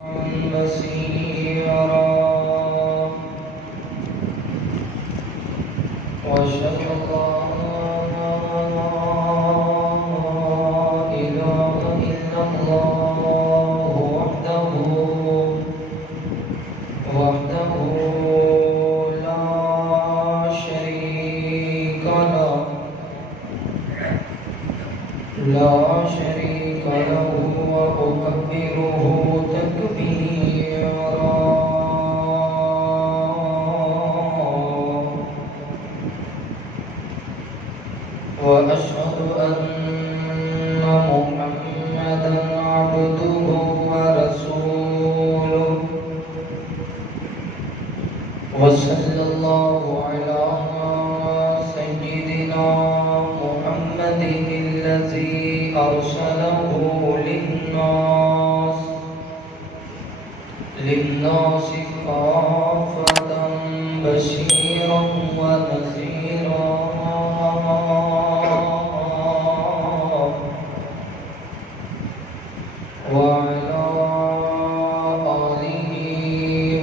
بصيرا وأشهد أن لا إله إلا الله وحده لا شريك له وأكبره تكبيرا وأشهد أن محمدا عبده ورسوله وصلى الله على سيدنا محمد الذي أرسله للناس كافة بشيرا ونذيرا وعلى آله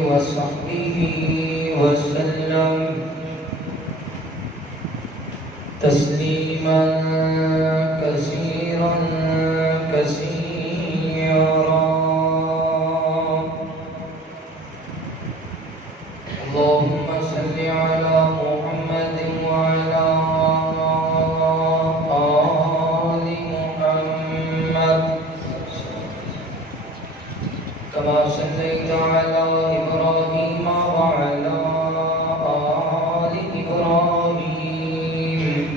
وصحبه وسلم تسليما كثيرا كثيرا اللهم صل على محمد وعلى آل محمد كما صليت على إبراهيم وعلى آل إبراهيم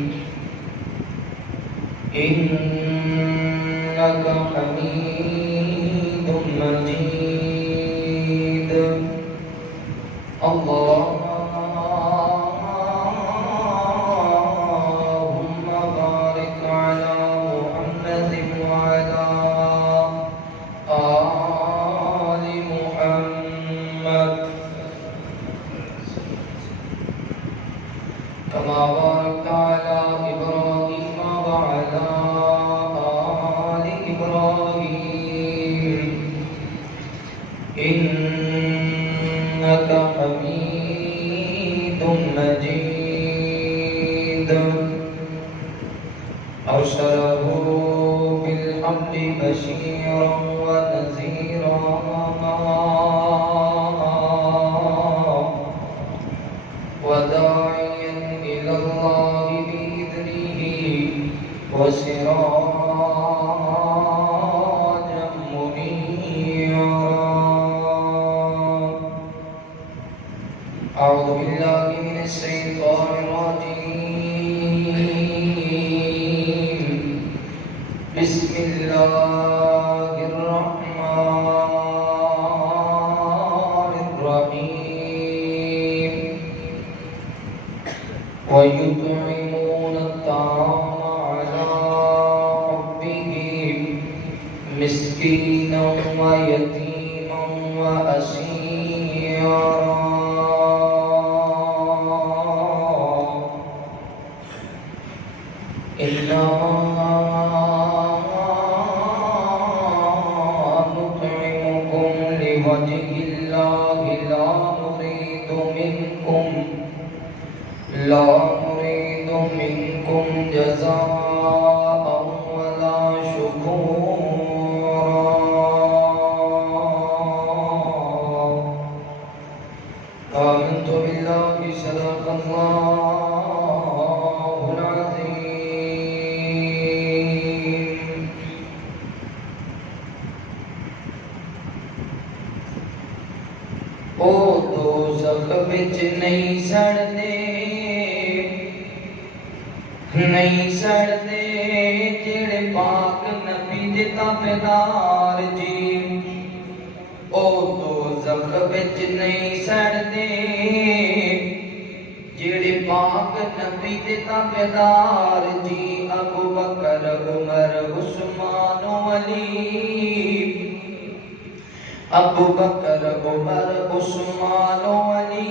إنك حميد مجيد اللهم بارك على محمد وعلى آل محمد كما باركت على إبراهيم وعلى آل إبراهيم إنك حميد مجيد أرسله بالحق بشيرا ونذيرا وداعيا إلى الله بإذنه وسراجا منيرا أعوذ بالله من الشيطان الرجيم بسم الله الرحمن الرحيم ويطعمون الطعام على حبه مسكينا ويتيما وأسيرا إنما نطعمكم لوجه الله لا نريد منكم جزاء ولا شكورا آمنت بالله صدق الله العظيم او دوزخ وچ نہیں سڑدے جڑے پاک نبی دے تابعدار جی او دوزخ وچ نہیں سڑدے جڑے پاک نبی دے تابعدار جی ابو بکر عمر عثمان و علی ابو بکر عمر عثمان و علی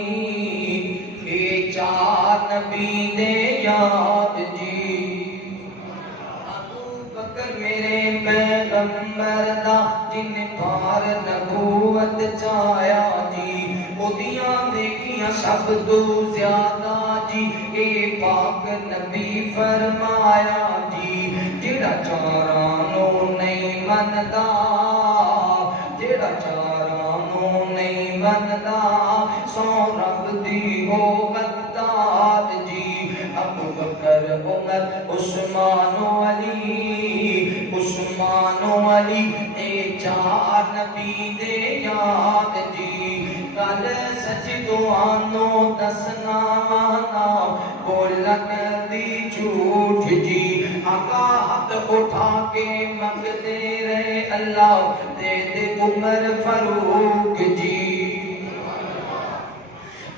اے چار نبی دے یاد جی ابو بکر میرے پیغمبر دا جن پار نبوت جنت چایا جی اودیاں نیکیاں سب تو زیادہ جی اے پاک نبی فرمایا جی جڑا چاراں نو نہیں مندا جڑا چاراں نو نہیں مندا سو رب دی ہو غدار جی ابو بکر عمر عثمان و علی اے چار نبی دے یاد جی کل سچ دعانو دسنا وانا بولن دی جھوٹ جی آقا ہاتھ اٹھا کے منگتے رہے اللہ دے دے عمر فاروق جی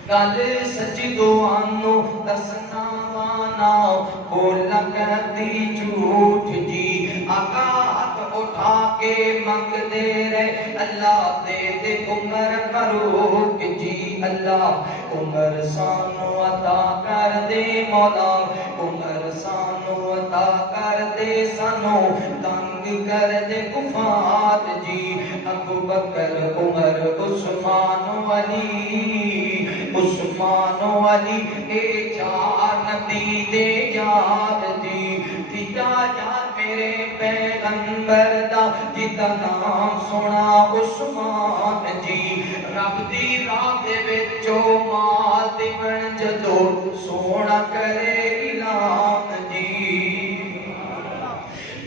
گل سچ دعانو دسنا وانا بولن دی جھوٹ جی آقا ہاتھ اٹھا کے منگتے رہے اللہ دے دے عمر فاروق جی اللہ عمر سانو عطا کر دے مولا عمر سانو عطا کر دے سانو تنگ کر دے کفار جی ابو بکر عمر عثمان و علی اے چار نبی دے یار جی تیجا یار میرے پیغمبر دا جدا نام سونا عثمان جی رب دی راہ دے وچوں مال دیون جدو سونا کرے اعلان جی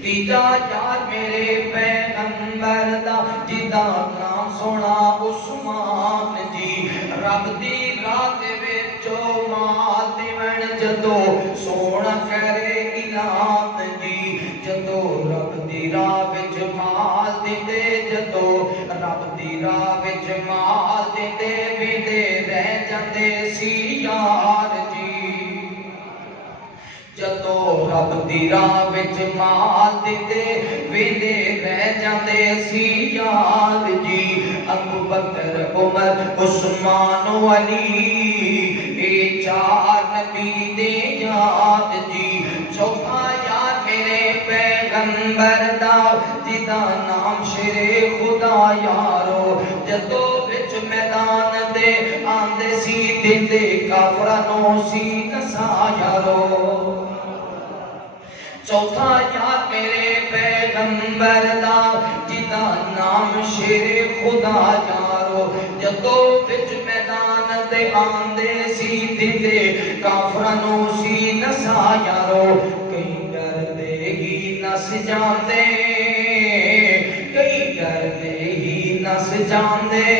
تیجا یار میرے پیغمبر دا جدا نام سونا عثمان جی رب دی راہ دے وچوں مال دیون جدو سونا کرے اعلان جی جدو رب دی راہ وچ مال دیندے جدو رب دی راہ وچ مال دیندے ویندے رہ جاندے سی یار جی جدو رب دی راہ وچ مال دیندے ویندے رہ جاندے سی یار جی ابو بکر عمر عثمان و علی اے چار نبی دے یاد جی چوتھا یار میرے پیغمبر دا جدا نام شیر خدا یارو جدو وچ میدان دے آندے سی دیندے کافرانو سی نسا یارو چوتھا یار میرے پیغمبر دا جدا نام شیر خدا یارو جدو وچ میدان دے آندے سی دیندے کافرانو سی نسا یارو کئی ڈر دے ہی نس جاندے کئی ڈر دے ہی نس جاندے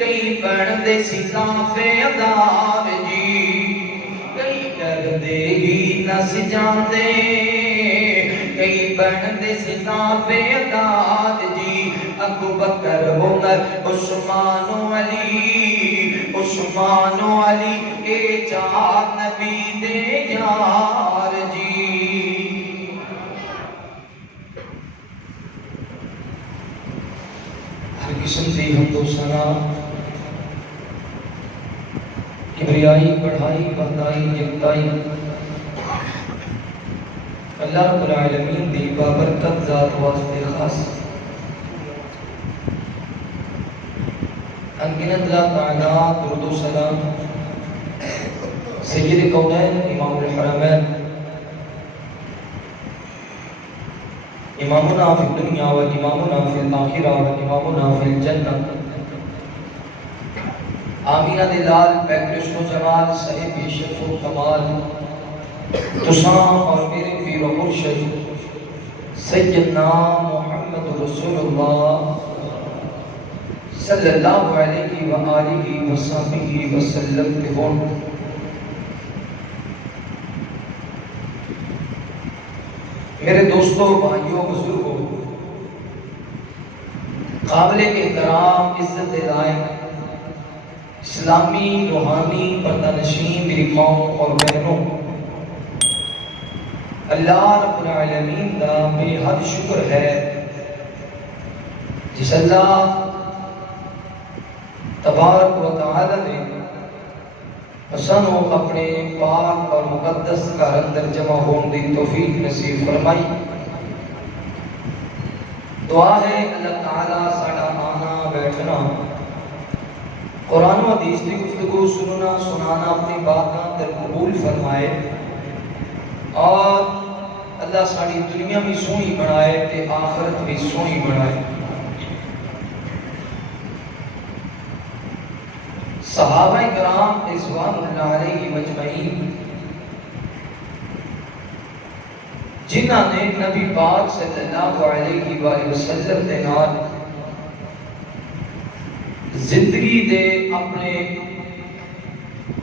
کئی بن دے سی کافے ادار جی کئی ڈر دے ہی نس جاندے کئی بن دے سی کافے ادار جی ابو بکر عمر عثمان و علی اے چار نبی دے یار جی ہر قسم سے حمد و ثنا کبریائی بڑھائی بہتائی یکتائی اللہ رب العالمین دی بابرکت ذات واسطے خاص انگنت اللہ تعالیٰ درد و سلام سید کونین امام الحرمین امامنا فی الدنیا و امامنا فی الاخرہ و امامنا فی الجنہ آمینہ دلال پیکرش و جمال صحیب شرف و کمال تسام اور میرے پیر و مرشد سیدنا محمد رسول اللہ صلی اللہ علیہ وآلہ وصحبہ وسلم کے ہون میرے دوستوں بھائیوں بزرگوں قابل احترام عزت لائق اسلامی روحانی پردہ نشین میری قوم اور بہنوں اللہ رب العالمین دا بے حد شکر ہے جس اللہ تبارک و تعالی نے حسنوں اپنے پاک اور مقدس کا اندر جمع ہونے دی توفیق نصیب فرمائی دعا ہے اللہ تعالیٰ ساڑا آنا بیٹھنا قرآن و حدیث کی گفتگو سننا سنانا اپنی باتاں در قبول فرمائے اور اللہ ساری دنیا بھی سونی بنائے تے آخرت بھی سونی بنائے۔ صحابہ کرام رضوان اللہ علیہ مجمعین جنہاں نے نبی پاک صلی اللہ علیہ وآلہ وسلم دے نال زندگی دے اپنے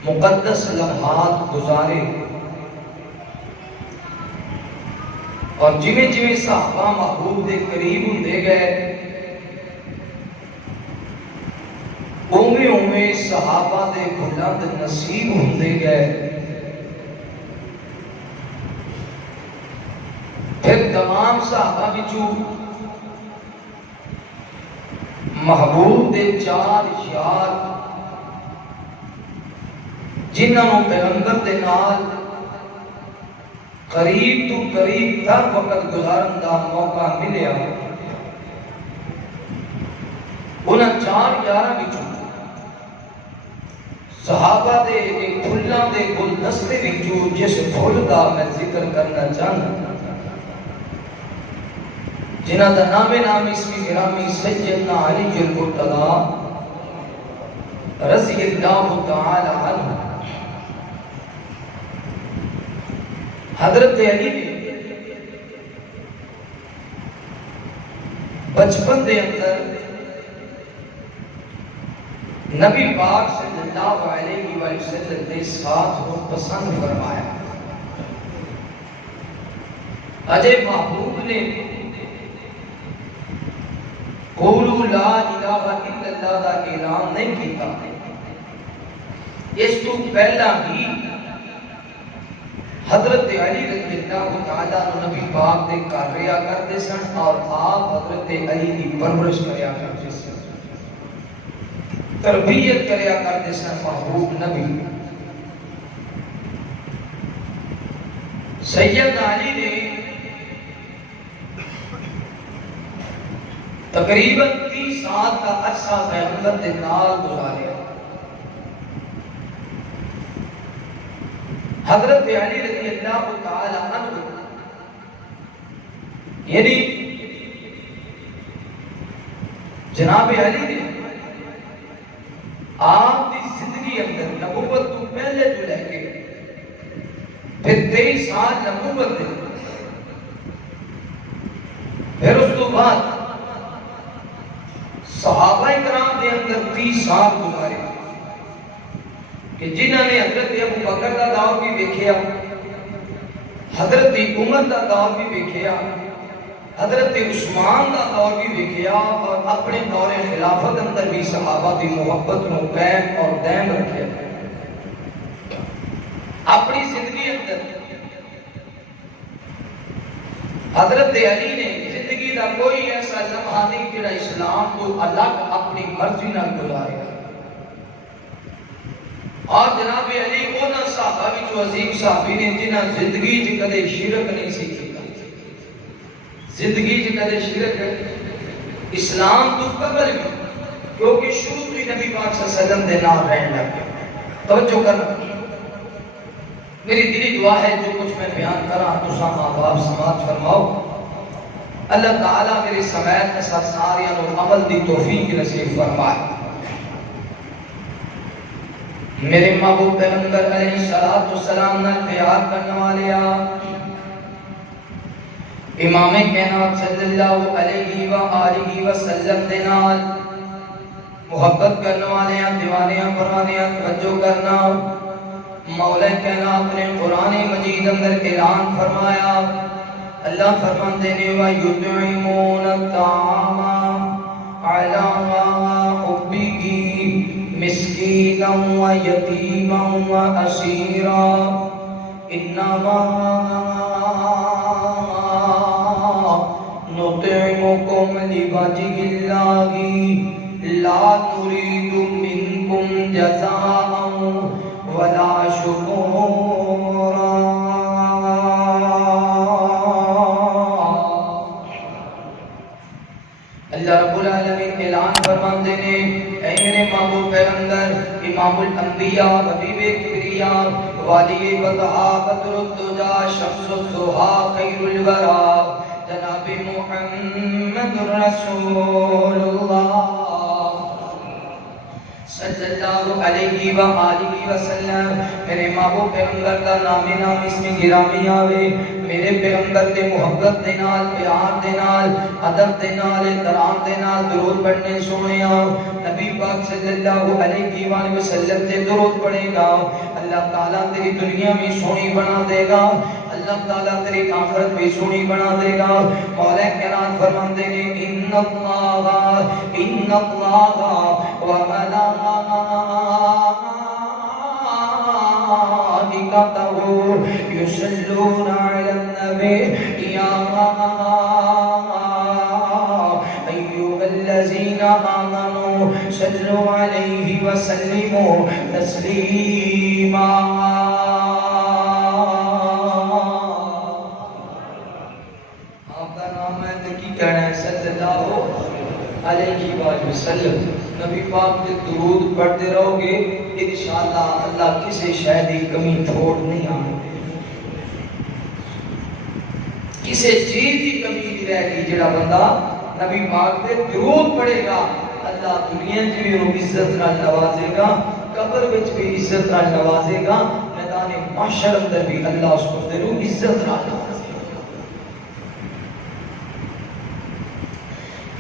مقدس لمحات گزارے اور جویں جویں صحابہ محبوب دے قریب ہوندے گئے اوویں اوویں صحابہ دے بلند نصیب ہوندے گئے۔ پھر تمام صحابہ وچوں محبوب دے چار یار جنہاں پیغمبر دے نال قریب تو قریب تر وقت گزارن دا موقع ملیا، انہاں چار یاراں وچوں صحابہ دے ایک پھلاں دے گلدستے وچوں جس پھل دا میں ذکر کرنا چاہنا جنہ دا نام اسمی گرامی سیدنا علی المرتضیٰ رضی اللہ تعالی عنہ۔ حضرت علی نے بچپن دے اندر نبی پاک صلی اللہ علیہ وآلہ وسلم دے ساتھ وہ پسند فرمایا۔ اجے محبوب نے قولوا لا الہ الا اللہ دا اعلان نہیں کیتا، اس تو پہلا ہی حضرت علی رضی اللہ تعالیٰ نبی پاک دے کر رہا کرتے سن اور آپ حضرت علی کی پرورش کریا کرتے سن، تربیت کریا کرتے سن محبوب نبی۔ سیدنا علی نے تقریباً 30 سال کا عرصہ پیغمبر دے نال گزاریا۔ حضرت علی رضی اللہ تعالی عنہ یعنی جناب علی نے آپ کی زندگی اندر نبوت تو پہلے جو لے کے پھر 23 سال نبوت دے، پھر اس تو بعد صحابہ کرام دے اندر 30 سال گزارے کہ جنہاں نے حضرت ابو بکر دا دور بھی ویکھیا، حضرت عمر دا دور بھی ویکھیا، حضرت عثمان دا دور بھی ویکھیا اور اپنے دور خلافت اندر بھی صحابہ دی محبت نو قائم اور دائم رکھیا۔ اپنی زندگی اندر حضرت علی نے زندگی دا کوئی ایسا لمحہ نہیں جڑا اسلام کو الگ اپنی مرضی نال گزارے، اور جناب علی انہاں صحابہ وچوں عظیم صحابی نے جنہاں زندگی وچ کدے شرک نہیں سی کیتا، زندگی وچ کدے شرک اسلام تو قبل بھی، کیونکہ شروع تو نبی پاک صلی اللہ علیہ وسلم دے نال رہن لگ گئے۔ توجہ کرنا، میری دلی دعا ہے جو کچھ میں بیان کراں تساں ماں باپ سماعت فرماؤ، اللہ تعالیٰ میری سماعت کے ساتھ ساریاں نو عمل دی توفیق نصیب فرمائے۔ میرے محبوب پیغمبر علیہ السلام نے پیار کرنے والے امام کائنات صلی اللہ علیہ وآلہ وسلم دے نال محبت کرنے والے دیوانیاں پروانیاں توجہ کرنا، مولا کائنات نے قرآن مجید اندر اعلان فرمایا، اللہ فرماندے نے وَيُطْعِمُونَ الطَّعَامَ عَلَىٰ حُبِّهِ مِسْكِينًا وَيَتِيمًا وَأَسِيرًا إِنَّمَا نُطْعِمُكُمْ لِوَجْهِ اللَّهِ لَا نُرِيدُ مِنكُمْ جَزَاءً وَلَا شُكُورًا۔ اللہ رب العالمین اعلان فرماندے نے اے میرے محبوب پیغمبر امام الانبیاء حبیب کبریاء والی بطحا بدر الدجا شمس الضحا خیر الورا جناب محمد رسول اللہ صلی اللہ علیہ وآلہ وسلم. میرے محبوب پیغمبر کا نام اس میں گرامی آوے. میرے پیغمبر دے محبت دے نال پیار دے نال ادب دے نال احترام دے نال درود پڑھنے سونے آؤ. نبی پاک صلی اللہ علیہ وآلہ وسلم تے درود پڑھے گا اللہ تعالیٰ تیری دنیا میں سونی بنا دے گا. اللہ تعالیٰ تیری آخرت بھی سونی بنا دے گا. مولا کرام فرماندے نے ان اللہ و ملائکتہ یصلون علی النبی یا ایھا الذین آمنوا صلوا علیہ وسلموا تسلیما. علیہ وسلم نبی پاک کے درود پڑھتے رہو گے انشاءاللہ اللہ کسی شے دی کمی چھوڑ نہیں آئے. کسی چیز کی کمی نہیں رہے گی. جڑا بندہ نبی پاک کے درود پڑھے گا اللہ دنیا میں بھی وہ عزت نال نوازے گا, قبر وچ بھی عزت نال نوازے گا, میدان محشر اندر بھی اللہ اس کو ضرور عزت نال نوازے گا.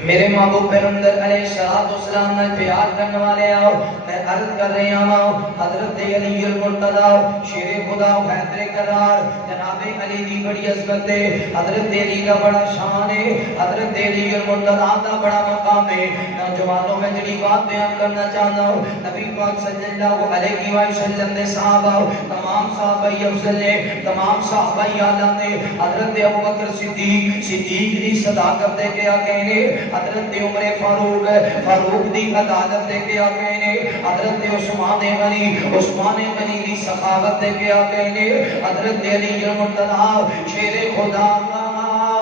میرے محبوب پیغمبر علیہ السلام نے پیار کرنے والے آؤ. میں عرض کر رہی ہوں حضرت علی المرتضی شیر خدا حیدر کرار جناب علی دی بڑی عظمت ہے. حضرت علی کا بڑا شان ہے. حضرت علی المرتضی کا بڑا مقام ہے. نوجوانوں میں جڑی بات بیان کرنا چاہتا ہوں نبی پاک صلی اللہ علیہ وسلم نے صحابہ تمام صحابہ افضل نے تمام صحابہ اعلی نے حضرت ابوبکر صدیق دی صداقت دے کے کہنے حضرت عمر فاروق دی عدالت دے کے آگئے نے حضرت عثمان غنی دی سخاوت دے کے آگئے نے حضرت علی المرتضی شیر خدا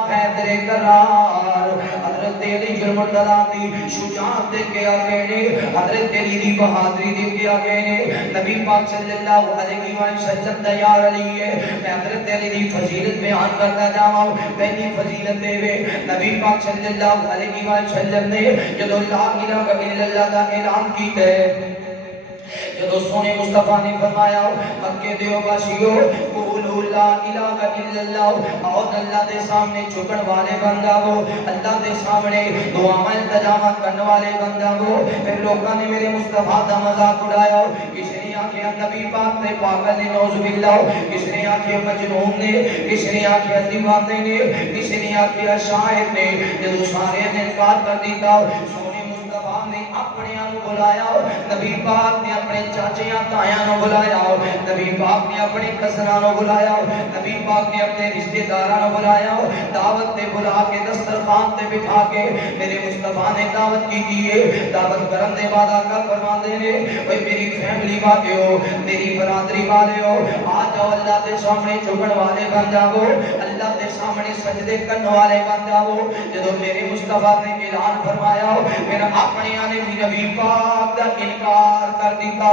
حیدر کرار حضرت علی المرتضی دی شجاعت دے کے آگئے نے حضرت علی دی بہادری دے کے آگئے نے. نبی پاک صلی اللہ علیہ وسلم تیار علی ہے. میں حضرت علی دی فضیلت بیان کرتا جاؤں. پہلی فضیلت دے نبی پاک صلی اللہ علیہ وسلم نے جدو لا الہ الا اللہ کا اعلان کیتا ہے جدو سونے مصطفیٰ نے فرمایا مکے دیو باشیو قولوا لا الہ الا اللہ اور اللہ دے سامنے جھکن والے بندہ ہو اللہ دے سامنے دعائیں التجامت کرنے والے بندہ ہو. پھر لوگوں نے میرے مصطفیٰ دا مذاق اڑایا. کسی نے آکھیا نبی پاک نے پاگل نے نعوذ باللہ, کسی نے آکھیا مجنون نے, کسی نے آکھیا دیوانے نے, کسی نے آکھیا شاعر نے. جدو سارے نے انکار کر دیتا سونے مصطفیٰ نے اپنے آنو بلایا. نبی پاک نے اپنے چاچیاں تائیاں نو بلایا. نبی پاک نے اپنے کسناں نو بلایا. نبی پاک نے اپنے رشتہ داراں نو بلایا. دعوت تے بلا کے دسترخوان تے بٹھا کے میرے مصطفیٰ نے دعوت کی ہے. دعوت کرن دے بعد آقا فرماندے نے اوے میری فیملی والے ہو میری برادری والے ہو آ جاؤ اللہ دے سامنے جھکن والے بن جاؤ اللہ دے سامنے سجدے کرنے والے بن جاؤ. جدو میرے مصطفیٰ نے اعلان فرمایا میرا اپنے آنے بھی نبی پاک دا انکار کر دیتا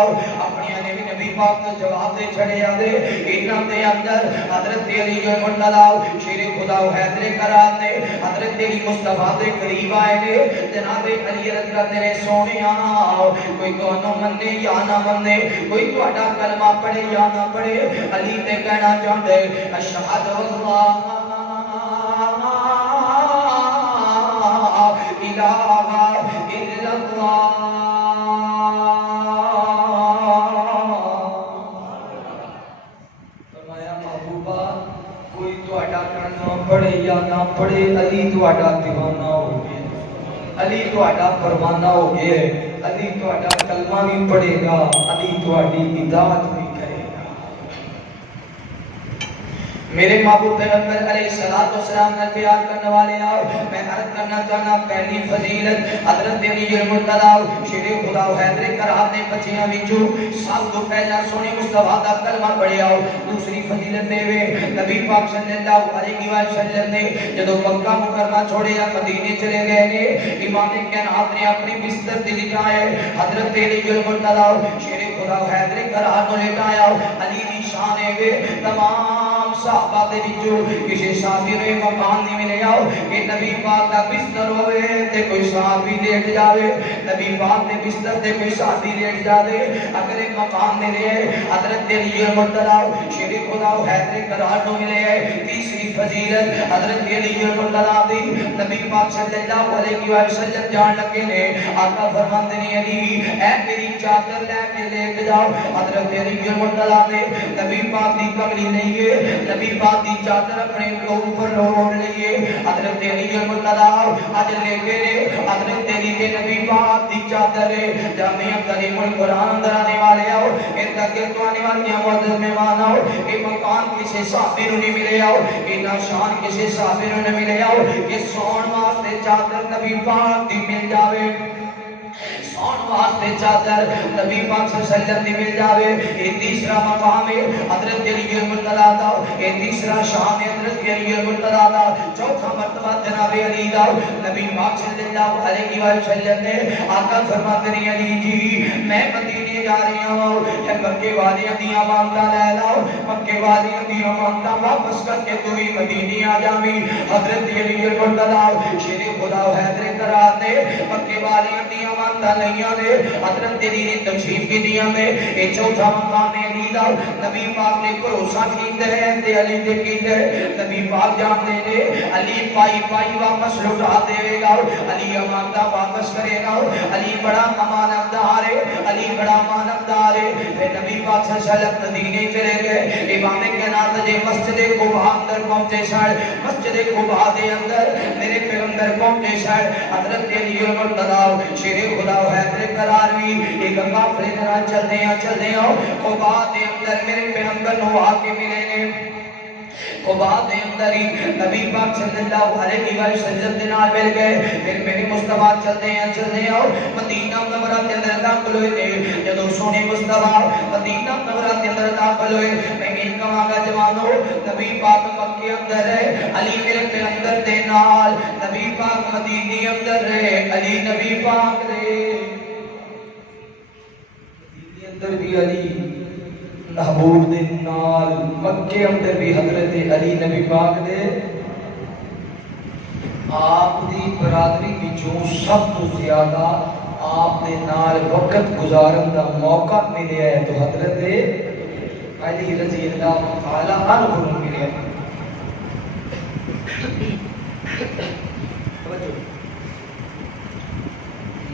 اپنے آنے بھی نبی پاک دا جواب دے چھڑے آدھے. انہاں دے اندر حضرت علی المرتضی شیر خدا حیدر کرار نے حضرت علی مصطفیٰ دے قریب آئے نے. جناب علی عرض کرتے نے سونے آنا کوئی تو مننے یا نہ مننے, کوئی تو اڈا کلمہ پڑھے یا نہ پڑھے. علی تے کہنا چاہتے اشہد اللہ الہ الا اللہ. فرمایا محبوبہ کوئی تو اڈا کلمہ پڑھے یا نہ پڑھے علی تو اڈا دیوانہ ہو گیا, علی تو اڈا پروانہ ہو گیا, علی تو اڈا کلمہ بھی پڑھے گا, علی تو اڈی اطاعت بھی کرے گا. میرے محبوب پیغمبر علیہ الصلوۃ والسلام نے پیار کرنے والے آؤ میں عرض کرنا چاہنا پہلی فضیلت حضرت علی المرتضی شیر خدا حیدر کرام نے بچیاں وچوں سب تو پہلا سونے مصطفیٰ دا کلمہ پڑھیا آؤ دوسری فضیلت دے وے نبی پاک صلی اللہ علیہ وسلم نے جدو مکہ مکرمہ چھوڑیا مدینے چلے گئے نے امام کائنات نے اپنی بستر تے لٹائے حضرت علی المرتضی شیر خدا حیدر کرام نے لٹایا علی دی شان ہے تمام صحابہ دے وچوں کسی صحابی نے مکان نہیں ملے آؤ کہ نبی پاک دا بستر ہوئے تے کوئی صحابی لیٹ جاوے نبی پاک دے بستر تے کوئی صحابی لیٹ جاوے اگر ایک مقام ملے حضرت علی المرتضی شیر خدا حیدر کرام کو ملے تیسری فضیلت حضرت علی المرتضی دی نبی پاک صلی اللہ علیہ وسلم جان لگے نے آقا فرماتے ہیں علی اے میری چادر لے کے لیٹ جاؤ حضرت علی المرتضی نے نبی پاک دی کملی نہیں ہے نبی پاک دی چادر اپنے اوپر روڑ لئیے حضرت علی المرتضی آج لے کے حضرت علی کے نبی پاک دی چادر جامعہ کریم القرآن اندر آنے والے آؤ ارد گرد آنے والی معزز مہمان آؤ یہ مکان کسی صحابی نو نہیں ملے آؤ یہ شان کسی صحابی نو نہیں ملے آؤ یہ سون واسطے چادر نبی پاک دی مل جاوے سون واسطے چادر نبی پاک صلی اللہ علیہ وسلم دی مل جاوے یہ تیسرا مقام ہے حضرت علی المرتضی دا یہ تیسرا شان ہے حضرت علی المرتضی دا چوتھا مرتبہ جناب علی دا نبی پاک صلی اللہ علیہ وسلم نے آقا فرماتے ہیں علی جی میں مدینے جا رہی ہوں یا مکے والیاں دی امانتاں لے لاؤ مکے والیاں دی امانتاں واپس کر کے تو ہی مدینے آ جاویں حضرت علی المرتضی شیر خدا حیدر کرام نے مکے والیاں دی امانتاں دے حضرت علی نے تشریف کی دیا میں یہ چوتھا مقام علی دا نبی پاک نے بھروسہ کیتے ہیں تے علی دے کیتے نبی پاک جان دے نے علی پائی پائی واپس لٹا دے گا علی امانتہ واپس کرے گا علی بڑا امانتدار ہے علی بڑا امانتدار ہے پھر نبی پاک صلی اللہ علیہ وسلم مدینے چلے گئے امام کائنات دے مسجد قباء اندر پہنچے سن مسجد قباء دے اندر میرے پیغمبر پہنچے سن حضرت علی المرتضی شیر خدا حیدر کرام بھی ایک کافلے نال چلدے ہیں قباء دے اندر میرے پیغمبر نو آ کے ملے نے قباء دے اندر ہی نبی پاک صلی اللہ علیہ وسلم دے نال مل گئے پھر میرے مصطفیٰ چلدے ہیں مدینہ منورہ دے اندر داخل ہوئے نے جدوں سونے مصطفیٰ مدینہ منورہ دے اندر داخل ہوئے میں ایک کہاں گا جوانو نبی پاک مکے اندر ہے علی میرے پیغمبر دے نال نبی پاک مدینے اندر ہے علی نبی پاک دے مدینے اندر بھی علی محبوب دے نال مکے اندر بھی حضرت علی نبی پاک دے آپ دی برادری وچوں سب تو زیادہ آپ دے نال وقت گزارن دا موقع ملیا ہے تو حضرت علی رضی اللہ تعالی عنہ کو ملیا ہے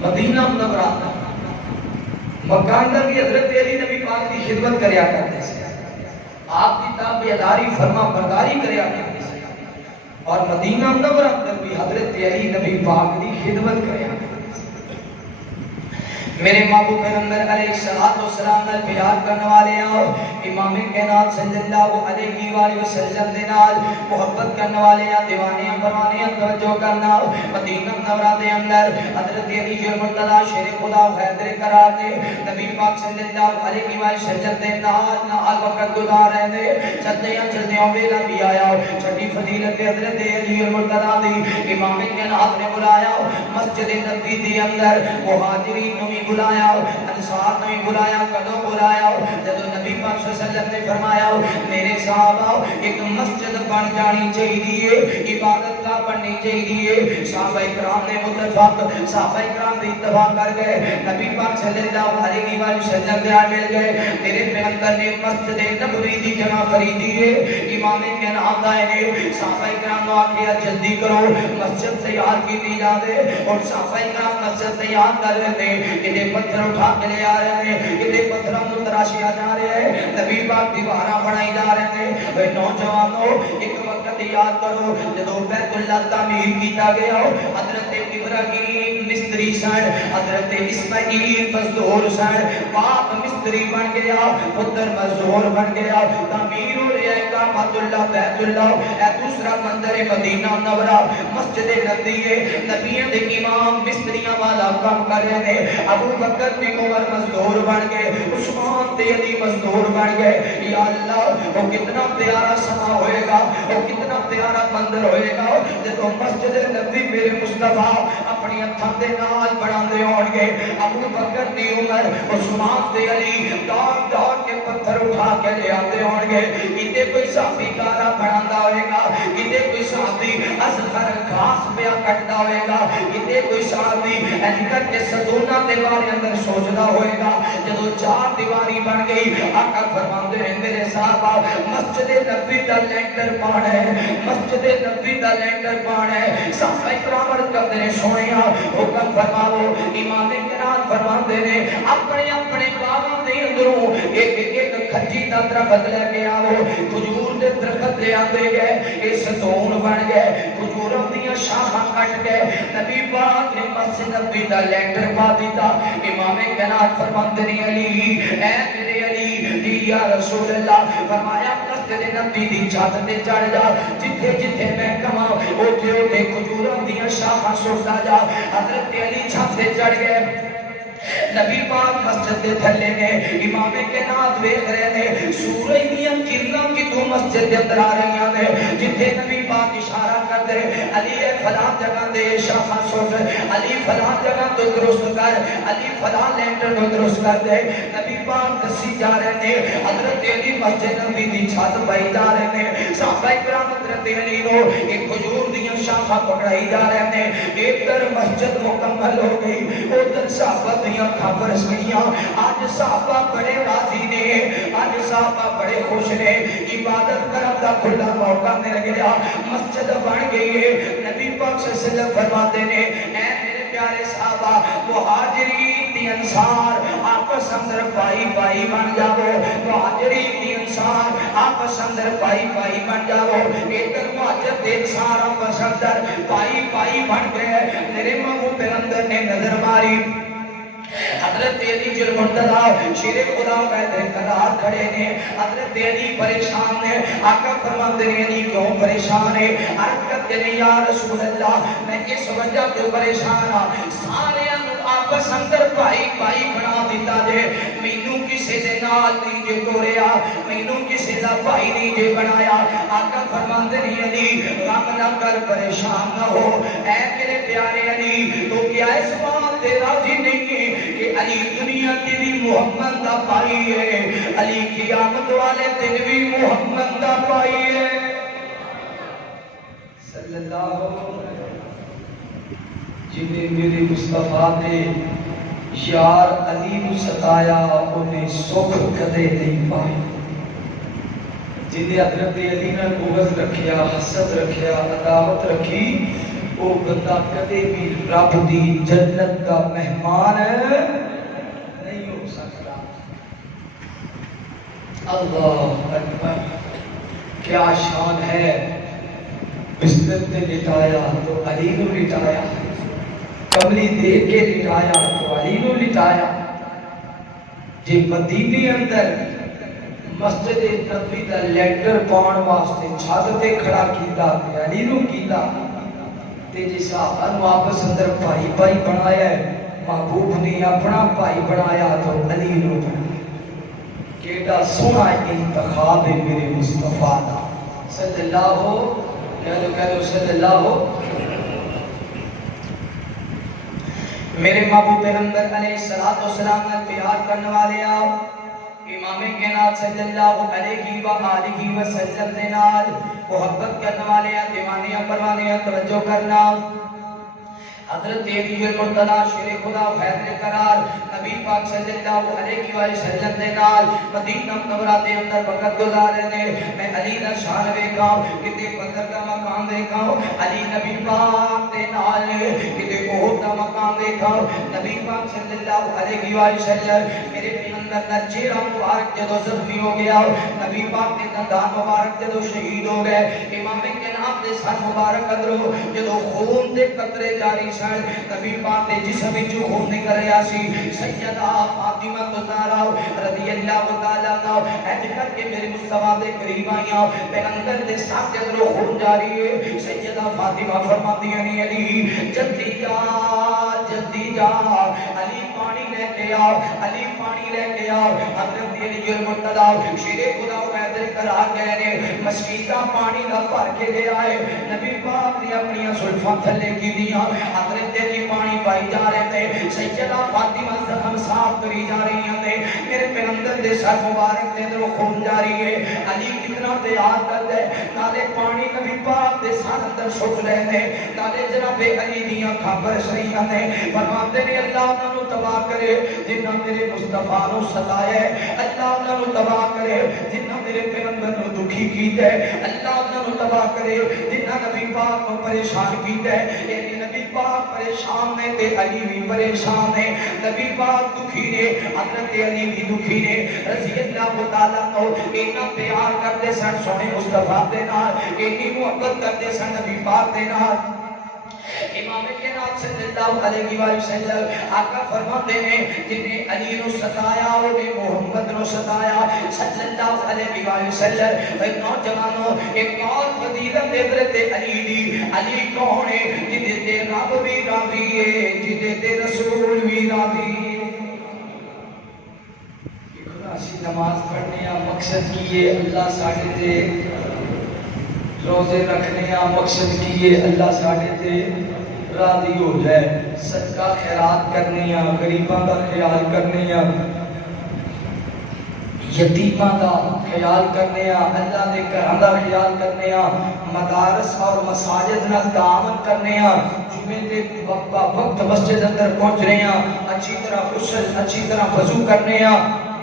مدینہ منورہ مکہ اندر بھی حضرت علی نبی پاک کی خدمت کریا کرتے تھے آپ کی تابعداری فرما برداری کریا کرتے تھے اور مدینہ منورہ اندر بھی حضرت علی نبی پاک کی خدمت کریا کرتے تھے میرے محبوب پیغمبر علیہ الصلوۃ والسلام نے پیار کرنے والے آؤ امام کائنات صلی اللہ علیہ وآلہ وسلم دے نال محبت کرنے والے آ دیوانے پروانے توجہ کرنا مدینہ منورہ دے اندر حضرت علی المرتضی شیر خدا حیدر کرام نے نبی پاک صلی اللہ علیہ وسلم دے نال وقت گزار رہے نے چلدے ویلا بھی آیا چھٹی فضیلت حضرت علی المرتضی دی امام کائنات نے بلایا مسجد نبوی دے اندر مہاجرین کو بلایا انصار نے بلایا کدو بلایا جب نبی پاک صلی اللہ علیہ وسلم نے فرمایا میرے صحابہ ایک مسجد بن جانی چاہیے عبادت کا بننی چاہیے صحابہ کرام نے متفق صحابہ کرام نے اتفاق کر گئے نبی پاک صلی اللہ علیہ وسلم کے آ مل گئے میرے پیغمبر نے مسجد نبوی دی جگہ خریدی ہے امام کے نام دائے نے صحابہ کرام نے آکھیا جلدی کرو مسجد تیار کی دی جاوے اور صحابہ کرام مسجد تیار کر رہے تھے پتھر اٹھا کے لے آ رہے ہیں کتے پتھروں کو تراشیا جا رہے ہیں نبی پاک دیواراں بنائی جا رہے ہیں اے نوجوانوں ایک وقت یاد کرو جدوں بیت اللہ تعمیر کیتا گیا حضرت ابراہیم مستری سن سن حضرت اسماعیل مزدور سن باپ مستری بن گیا پتر مزدور بن گیا تعمیر ہو رہا ہے کعبۃ اللہ بیت اللہ اے دوسرا مندر مدینہ منورہ مسجد نبی ہے نبیوں دے امام مستریاں والا کام کر رہے ہیں ابو بکر دی عمر مزدور بن گئے عثمان تے علی مزدور بن گئے یا اللہ وہ کتنا پیارا سما ہوئے گا وہ کتنا پیارا مندر ہوئے گا جدو مسجد نبی میرے مصطفیٰ اپنی ہتھاں دے نال بناندے ہون گے ابو بکر دی عمر عثمان تے علی دوڑ دوڑ کے پتھر اٹھا کے لے آتے ہون گے کتے کوئی صحابی کارا بناندا ہوئے گا کتے کوئی صحابی اصغر گھاس پہ کٹدا ہوئے گا کتے کوئی صحابی ایج کر کے ستونہ دیوارے اندر سوچدا ہوئے گا جدو چار دیواری بن گئی آقا فرماندے ہیں میرے صحابہ مسجد نبی دا لینڈر پان ہے مسجد نبی دا لینڈر پان ہے صحابہ اکرام عرض کرتے ہیں سونیا حکم فرماؤ امام کرام فرماندے نے اپنے اپنے باغاں دے اندروں ایک ایک کھجی دا درخت لے کے آو کھجور دے درخت لے آندے گئے یہ ستون بن گئے کھجوراں دیاں شاخاں کٹ گئے نبی پاک نے مسجد نبی دا لینڈر پا دیتا امام کرام فرماندے نے علی اے میرے علی یا رسول اللہ فرمایا مسجد نبی دی چھت تے چڑھ جا جتھے جتھے میں کما اوتھے اوتھے کھجوراں دیاں شاخاں سٹدا جا حضرت علی چھت تے چڑھ گئے نبی پاک مسجد دے تھلے نے امام کے نات ویکھ رہے نے سورج دیاں کرناں کتوں مسجد دے اندر آ رہی ہیں جتھے نبی پاک اشارہ کر دے علی فلاں جگہ دے شاخاں سٹ علی فلاں جگہ تو درست کر علی فلاں لینڈر تو درست کر دے نبی پاک دسی جا رہے نے حضرت علی مسجد نبی دی چھت پائی جا رہے نے صحابہ کرام حضرت علی نو ایک کھجور دیاں شاخاں پکڑائی جا رہے نے ایک در مسجد مکمل ہو گئی ادھر صحابہ خبر سنیاں آج صحابہ بڑے راضی نے آج صحابہ بڑے خوش نے عبادت کرم دا کھلا موقع مل گیا مسجد بن گئی ہے نبی پاک صلی اللہ علیہ وسلم فرماتے نے اے میرے پیارے صحابہ مہاجرین دی انصار آپس اندر بھائی بھائی بن جاؤ مہاجرین دی انصار آپس اندر بھائی بھائی بن جاؤ ایک مہاجر دے انصار آپس اندر بھائی بھائی بن گئے میرے منہ پہ اندر نے نظر ماری حضرت علی جل مرتضی شیر خدا بیت قرار کھڑے نے حضرت علی پریشان نے آقا فرماتے ہیں علی کیوں پریشان ہے عرض کرتے ہیں یا رسول اللہ میں اس وجہ تو پریشان ہوں سارے آپس اندر بھائی بھائی بنا دیتا جے مینوں کسے دے نال نہیں جے توڑیا مینوں کسے دا بھائی نہیں جے بنایا آقا فرماتے ہیں علی غم نہ کر پریشان نہ ہو اے میرے پیارے علی تو کیا اس بات تے راضی نہیں کہ علی دنیا کی بھی محمد دا پائی ہے علی قیامت والے دن بھی محمد دا پائی ہے صلی اللہ علیہ وسلم جنہیں میرے مصطفیٰ نے یار علی کو ستایا انہیں سکھ کدے نہیں پائی جنہیں حضرت علی نے بغض رکھیا حسد رکھیا عداوت رکھی وہ بندہ کدے بھی رب دی جنت کا مہمان نہیں ہو سکتا اللہ اکبر کیا شان ہے بستر نے لٹایا تو علی نے لٹایا کملی دے کے لٹایا تو علی نے لٹایا جی مدینے اندر مسجد نبوی دا لینڈر پاؤن واسطے چھت تے کھڑا کیتا علی نے کیتا تے جی صحابہ نو آپس اندر بھائی بھائی بنایا ہے محبوب نے اپنا بھائی بنایا تو علی نو بنایا کیڑا سونا انتخاب ہے میرے مصطفیٰ دا صلی اللہ کہہ لو صلی اللہ میرے محبوب پیغمبر علیہ السلام نے پیار کرنے والے آپ امام کائنات صلی اللہ علیہ وآلہ وسلم دے نال محبت کرنے والے دیوانیاں پروانیاں توجہ کرنا حضرت علی المرتضی شیر خدا خیر قرار نبی پاک صلی اللہ علیہ وسلم دے نال مدینہ منورہ دے اندر وقت گزارے نے میں علی دا شان ویکھا کتے بدر دا مقام دیکھا علی نبی پاک دے نال کتے احد دا مقام دیکھا نبی پاک صلی اللہ علیہ وسلم میرے پیغمبر اندر دا چہرہ مبارک جدو زخمی ہو گیا، نبی پاک کے دندان مبارک جدو شہید ہو گئے، امام کے نام دے سر مبارک اندروں جدو خون دے قطرے جاری سن، نبی پاک دے جسم وچوں خون نکل رہا سی، سیدہ فاطمہ الزہرا رضی اللہ تعالی عنہا اج کر کے میرے مصطفیٰ دے قریب آئیاں، پیغمبر دے ساتھ اندروں خون جاری ہے، سیدہ فاطمہ فرماتی ہیں علی جلدی جا جلدی جا، علی پانی لے کے آؤ، علی پانی لے کے آؤ، حضرت علی المرتضی شیر خدا و حیدر قرار گئے نے، مسکیتہ پانی نہ بھر کے لے آئے، نبی پاک نے اپنی زلفاں تھلے کی دیا، حضرت علی پانی پائی جا رہے تھے، سیدہ فاطمہ زخم صاف کری جا رہی ہیں، میرے پیغمبر دے سر مبارک دے اندروں خون جاری ہے، علی کتنا تیار کر دے، نالے پانی نبی پاک دے سر اندر سٹ رہے نے، نالے جناب علی دیاں کھابر شریعہ نے، فرماتے نے اللہ انہوں نے تباہ کرے جنہ میرے مصطفیٰ نو ستایا ہے، اللہ انہوں نے تباہ کرے جنہ میرے پیغمبر نو دکھی کیتا ہے، اللہ انہوں نے تباہ کرے جنہ نبی پاک کو پریشان کیتا ہے، یعنی نبی پاک پریشان نے تے علی بھی پریشان ہے، نبی پاک دکھی نے حضرت علی بھی دکھی نے، رضی اللہ تعالیٰ کو اینا پیار کرتے سن سونے مصطفیٰ دے نال، اینی محبت کرتے سن نبی پاک دے نال، امام کے نام صلی اللہ علیہ وسلم آقا فرماتے ہیں جنہیں علی نو ستایا انہیں محمد نو ستایا صلی اللہ علیہ وسلم، ایک نوجوانوں ایک اور فضیلت حضرت علی دی، علی کون ہے جنہیں تے رب بھی راضی ہے جنہیں تے رسول بھی راضی ہے، اسی نماز پڑھنے کا مقصد کیے اللہ ساڑھے تے روزے رکھنے کا مقصد کیے اللہ ساڑھے تے راضی ہو جائے، صدقہ خیرات کرنے یا غریباں دا خیال کرنے یا یتیماں دا خیال کرنے یا اللہ دے گھراں دا خیال کرنے یا مدارس اور مساجد نال تعاون کرنے یا جمعے دے وقت مسجد اندر پہنچ رہے ہیں، اچھی طرح غسل اچھی طرح وضو کرنے یا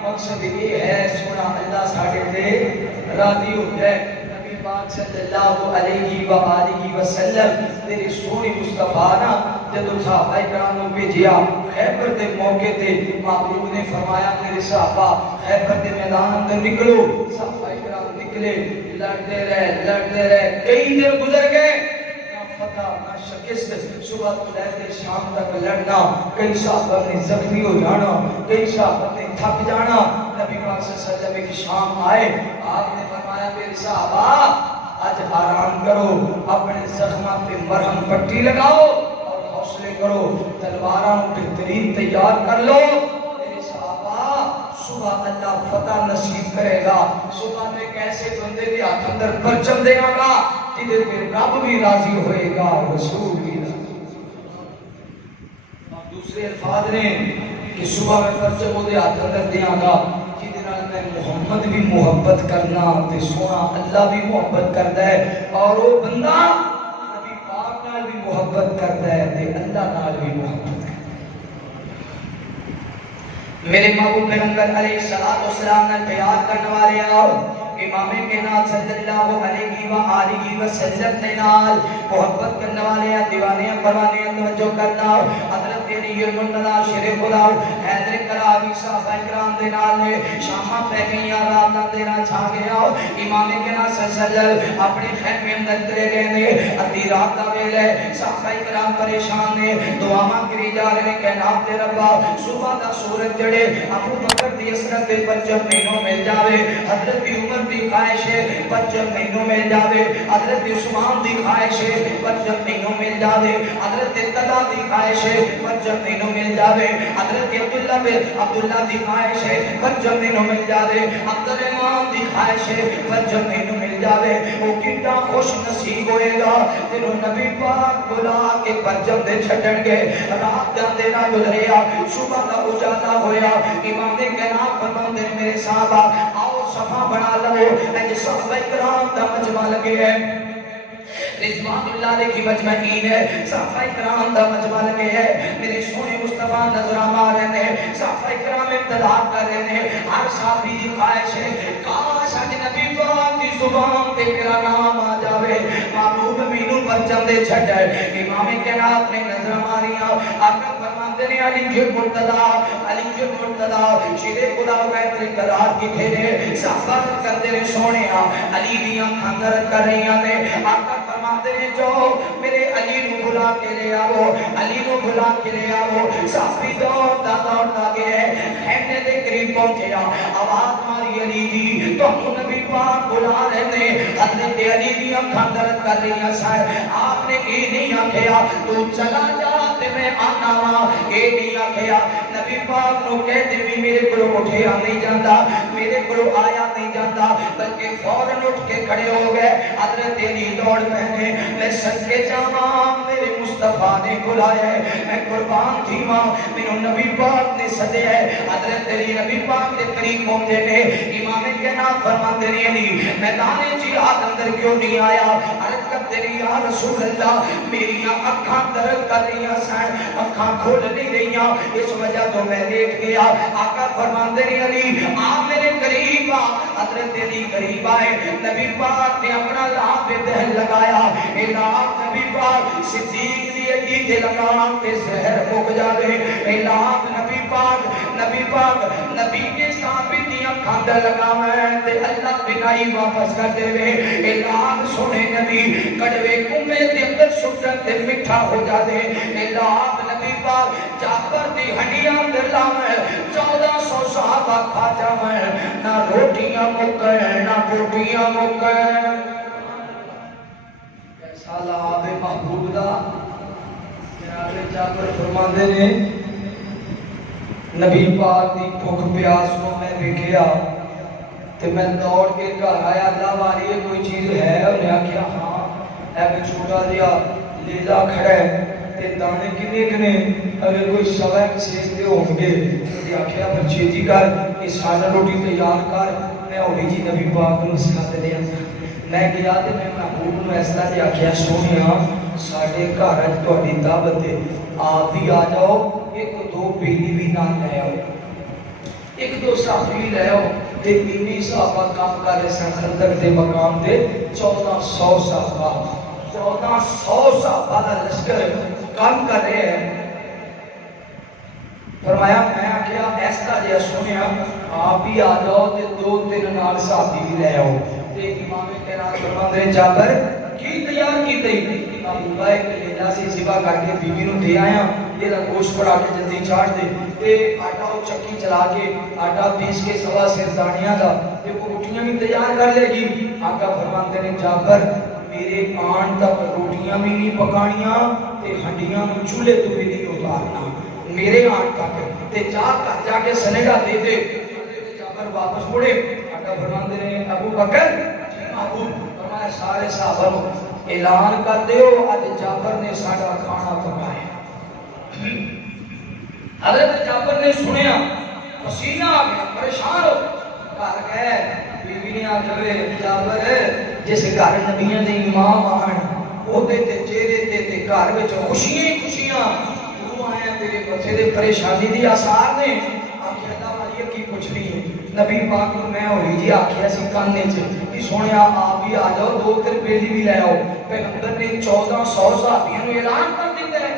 مقصد یہ ہے سونا اللہ ساڑھے تے راضی ہو جائے، نبی پاک صلی اللہ علیہ وآلہ وسلم تیری سونی مصطفیٰ نا جدو صحابہ کراموں بھیجیا خیبر دے موقع تے محبوب نے فرمایا میرے صحابہ خیبر دے میدان اندر نکلو، صحابہ کرام نکلے، لڑتے رہے کئی دن گزر گئے، فتح نہ شکست، صبح تو لے کے شام تک لڑنا، کئی صحابہ نے زخمی ہو جانا، کئی صحابہ نے تھک جانا، نبی پاک صلی اللہ علیہ وسلم کی شام آئے، آپ نے فرمایا میرے صحابہ آج آرام کرو، اپنے زخمہ پہ مرہم پٹی لگاؤ اور حوصلے کرو، تلواراں بہترین تیار کر لو، میرے صحابہ صبح اللہ فتح نصیب کرے گا، صبح میں کیسے بندے دے ہاتھ اندر پرچم دے گا جدے پہ رب بھی راضی ہوئے گا رسول بھی راضی، دوسرے الفاظ نے کہ صبح میں پرچم ہو دے ہاتھ اندر دیا گا جدے نال میں محمد بھی محبت کرنا تے سونا اللہ بھی محبت کرتا ہے اور وہ بندہ نبی پاک نال بھی محبت کرتا ہے تے اللہ نال بھی محبت کرتا ہے، میرے محبوب پیغمبر علیہ السلام نے پیار کرنے والے آؤ امام کے نام صلی اللہ علیہ وآلہ وسلم نے نال محبت کرنے والے دیوانے پروانے توجہ کرنا، حضرت علی المرتضی شیر خدا حیدر کراوی صحابہ کرام دے نال نے شاماں پہ گئی رات دے نال چھا گیا، امام کے نام صلی اللہ علیہ وسلم اپنے خیمے اندر چلے گئے نے، ادھی رات دا ویلا ہے، صحابہ کرام پریشان نے، دعاواں کری جا رہے ہیں کہ جناب ربا صبح دا سورج جڑے ابو بکر دی اسرت دے پنجم مہینوں مل جاوے، حضرت عمر دی خواہش ہے پنجم مہینوں مل جاوے، حضرت عثمان دی خواہش ہے پنجم مہینوں مل جاوے، حضرت طلحہ دی خواہش ہے پنجم مہینوں مل جاوے، حضرت عبداللہ دی خواہش ہے پنجم مہینوں مل جاوے، عبد الرحمن دی خواہش ہے پنجم مہینوں مل جاوے، وہ کتنا خوش نصیب ہوئے گا جنہوں نبی پاک بلا کے پنجم دے چھڑن گے، رات جاندے نہ گزریا، صبح دا اجالا ہویا، امام کے نام فرماندے میرے صحابہ آؤ صفحہ بنا لو، اے صحابہ کرام دا مجمع لگے ہے، رضوان اللہ علیہ کی مجمعین ہے، صحابہ کرام دا مجمع لگے ہے، میرے سونے مصطفیٰ نظر آ رہے ہیں، صحابہ کرام ابتدار کر رہے ہیں، ہر صحابی دی خواہش ہے کاش آج نبی پاک کی زبان تے میرا نام آ جاوے، محبوب مینوں پرچم دے چھڑ، امام کے نام نے نظر ماریاں، آقا فرمان فرماتے ہیں علی جو مرتضی شیر خدا بیت قرار کیتے نے صحابہ کردے نے سونے علی دی اکھاں درد کر رہی نے آقا فرماتے ہیں جو میرے علی نو بلا کے لے آو علی نو بلا کے لے آو صحابی دوڑتا گیا خیمے دے قریب پہنچیا آواز ماری علی دی تو نبی پاک بلا رہے نے حضرت علی دی اکھاں درد کر رہی ہیں آپ نے یہ نہیں آکھیا تو چلا جا تے میں آنا وا یہ نہیں آکھیا نبی پاک نو کہتے بھی میرے کو اٹھیا نہیں جاتا میرے کو آیا نہیں جاتا بلکہ فوراً اٹھ کے کھڑے ہو گئے حضرت علی دوڑ پہنے میں سچے جاواں میرے مصطفیٰ نے بلایا ہے میں قربان تھی ماں میرے نبی پاک نے سدیا ہے حضرت علی نبی پاک کے قریب پہنچے نے امام کے نام فرماتے ہیں علی میدان جہاد اندر کیوں نہیں آیا عرض کرتے ہیں یا رسول اللہ میری اکھاں درد کر رہی ہیں اکھاں کھول نہیں رہی اس وجہ تو میں لیٹ گیا آقا فرماتے ہیں علی آ میرے قریب حضرت علی قریب آئے نبی پاک نے اپنا لعاب پہ دہن لگایا اے لعاب نبی پاک صدیق دی علی کے لگام پہ زہر مک جاوے اے لعاب نبی پاک نبی کے ثابت دی اکھاں دے لگاوے تے اللہ بنائی واپس کر دے وے اے لعاب سونے نبی کڑوے کمے دے اندر شکر تے میٹھا ہو جا دے اے لعاب نبی پاک جعفر دی ہڈیاں دے لاوے 1400 صحابہ کھا جاوے نہ روٹیاں مکے نہ بوٹیاں مکے کیسا لعاب محبوب دا جناب جعفر فرماندے نے نبی پاک دی بھوک پیاس کو میں دیکھیا تے میں دوڑ کے گھر آیا اللہ والی کوئی چیز ہے انہیں آکھیا ہاں ایک چھوٹا دیا لیلا کھڑا ہے تے دانے کنے اگر کوئی سوا ایک چیز دے ہوں گے تو آکھیا بچے جی کر یہ سارا روٹی تیار کر میں اولی جی نبی پاک نو سکھاتے دیا میں گیا تے میں محبوب نو اس طرح آکھیا سونیا ساڈے گھر اج تہاڈی دعوت ہے آپ بھی آ جاؤ ایک دو بیلی بھی نہ لے آؤ ایک دو صحابی لے آؤ تے تینی صحابہ کام کر رہے سن خندق دے مقام تے 1400 صحابہ دا لشکر کام کر رہے ہیں فرمایا میں کیا ایسا جے سنیا آپ بھی آ جاؤ تے دو تین نال صحابی بھی لے آؤ تے امام کہنا فرماندے جابر کی تیار کی تھی ابو بکر کے لیلا سے ذبح کر کے بیوی نو دے آیا یہ گوشت پڑا کے جلدی چاڑ دے تے آٹا او چکی چلا کے آٹا پیس کے سوا سر دانیاں دا تے وہ روٹیاں بھی تیار کر لے گی آقا فرماندے نے جابر میرے آن تک روٹیاں بھی نہیں پکانیاں تے ہڈیاں نو چولہے تو بھی نہیں اتارنا میرے آن تک تے جا کے سنیڈا دے دے جابر واپس مڑے آقا فرماندے نے ابو بکر ابو فرمایا سارے صحابہ اعلان کر دیو اج جابر نے ساڈا کھانا پکایا حضرت جابر نے سنیا پسینہ آ گیا پریشان ہو گھر گئے بیوی نے آکھے جابر جس گھر نبیوں دے امام آن اودے تے چہرے تے گھر وچ خوشیاں ہی خوشیاں تو آیا تیرے بچے دے پریشانی دی آثار نے آکھیا دا والی کی پوچھنی ہے نبی پاک کو میں ہوئی جی آکھیا سی کانے چ کہ سونیا آپ بھی آ جاؤ دو تین بیلی بھی لے آؤ پیغمبر نے 1400 صحابیوں کو اعلان کر دیتا ہے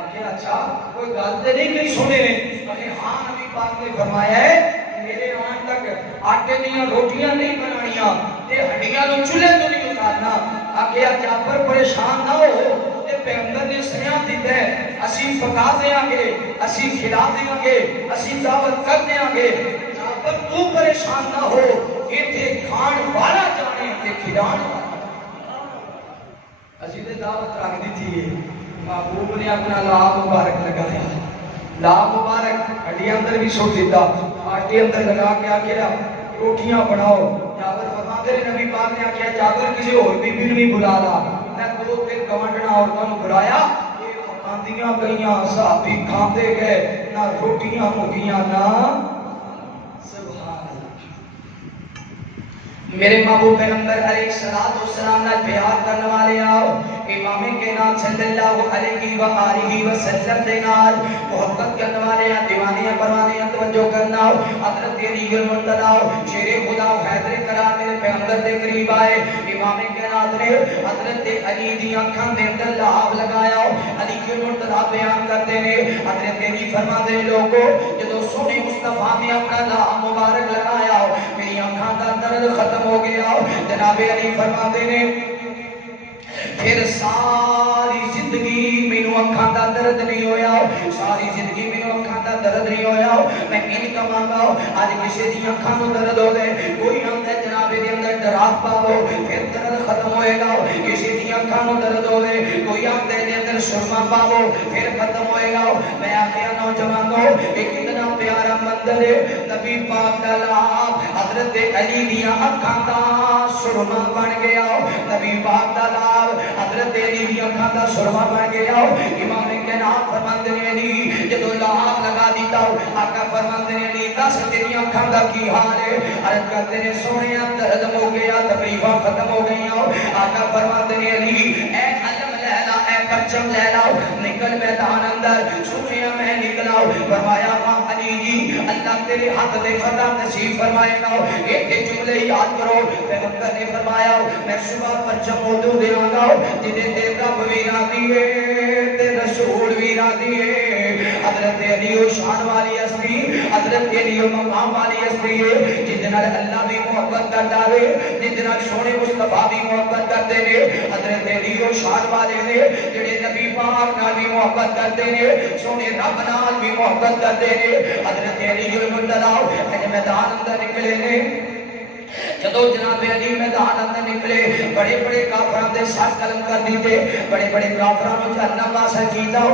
آکھیا اچھا کوئی گل تے نہیں کہی سونے نے کہ ہاں نبی پاک نے فرمایا ہے میرے آن تک آٹے دیاں روٹیاں نہیں بنانیاں تے ہڈیاں نو چولہے تو نہیں اتارنا آکھیا جعفر پریشان نہ ہو تے پیغمبر نے سنیا دیتا ہے اسی پکا دیاں گے اسی کھلا دیاں گے اسی دعوت کر دیاں گے جعفر تو پریشان نہ ہو ایتھے کھان والا جانے تے کھلان والا اسی تے دعوت رکھ دی تھی محبوب نے اپنا لعاب مبارک لگایا لعاب مبارک ہڈیاں اندر بھی سوٹ دیتا آٹے اندر لگا کے آکھیا روٹیاں بناؤ جابر فرماتے ہیں نبی پاک نے آکھیا جابر کسی اور بی بی بھی بلا لا میں دو تین گوانڈنا عورتوں کو بلایا یہ پکاندیاں گئیاں صحابی کھاندے گئے نہ روٹیاں مکیاں نہ میرے محبوب پیغمبر علیہ السلام نے بیعت کرنے والے آؤ امام کائنات صلی اللہ علیہ وآلہ وسلم دے نال محبت کرنے والے دیوانے پروانے توجہ کرنا حضرت علی کے منتظر شیر خدا حیدر کرام میرے پیغمبر دے قریب آئے امام کائنات نے حضرت علی دی آنکھاں دے اندر لہاب لگایا علی کے منتظر بیان کرتے نے حضرت علی فرماتے لوگوں جدو سونے مصطفیٰ نے اپنا لہاب مبارک لگایا میری آنکھاں کا درد ختم ہو گیا جناب علی فرماتے نے پھر ساری زندگی مینوں اکھاں دا درد نہیں ہویا ساری زندگی مینوں اکھاں دا درد نہیں ہویا میں ان کمانگا آج کسی دی اکھاں نوں درد ہو دے کوئی آندا جناب دے اندر ڈراپ پاو پھر درد ختم ہوئے گا کسی دی اکھاں نوں درد ہو دے کوئی آندا دے اندر سرما پاو پھر ختم ہوئے گا میں آخیا نوجوانوں یہ کتنا پیارا منظر ہے نبی پاک دا لہاب حضرت علی دی اکھاں دا سرما بن گیا نبی پاک دا لہاب حضرت علی دی اکھاں دا سرما بن گیا امام کائنات فرماندے نے علی جدو لہاب لگا دیتا آقا فرماندے نے علی دس تیری اکھاں دا کی حال ہے عرض کرتے نے سونیا درد ہو گیا تکلیفاں ختم ہو گئیاں آقا فرماندے نے علی اے علم لیلا اے پرچم لیلا نکل میدان اندر سونیا میں نکلا فرمایا ہاں علی جی اللہ تیرے ہاتھ دے فتح نصیب فرمائے گا ایک جملے یاد کرو پیغمبر نے فرمایا میں صبح پرچم اردو دیاں گا جنہیں تے رب بھی راضی ہے تے رسول بھی راضی ہے حضرت علی و شان والی ہستی حضرت علی و مقام والی ہستی ہے جتنا اللہ بھی محبت کرتا ہے جتنا سونے مصطفیٰ بھی محبت کرتے ہیں حضرت علی و شان والے نے جڑے نبی پاک نال بھی محبت کرتے ہیں سونے رب نال بھی محبت کرتے ہیں حضرت علی المنتظر میدان اندر نکلے نے جدو جناب علی میدان اندر نکلے بڑے بڑے کافراں دے سر قلم کر دیتے بڑے بڑے کافراں نوں جہنم پاسا کیتا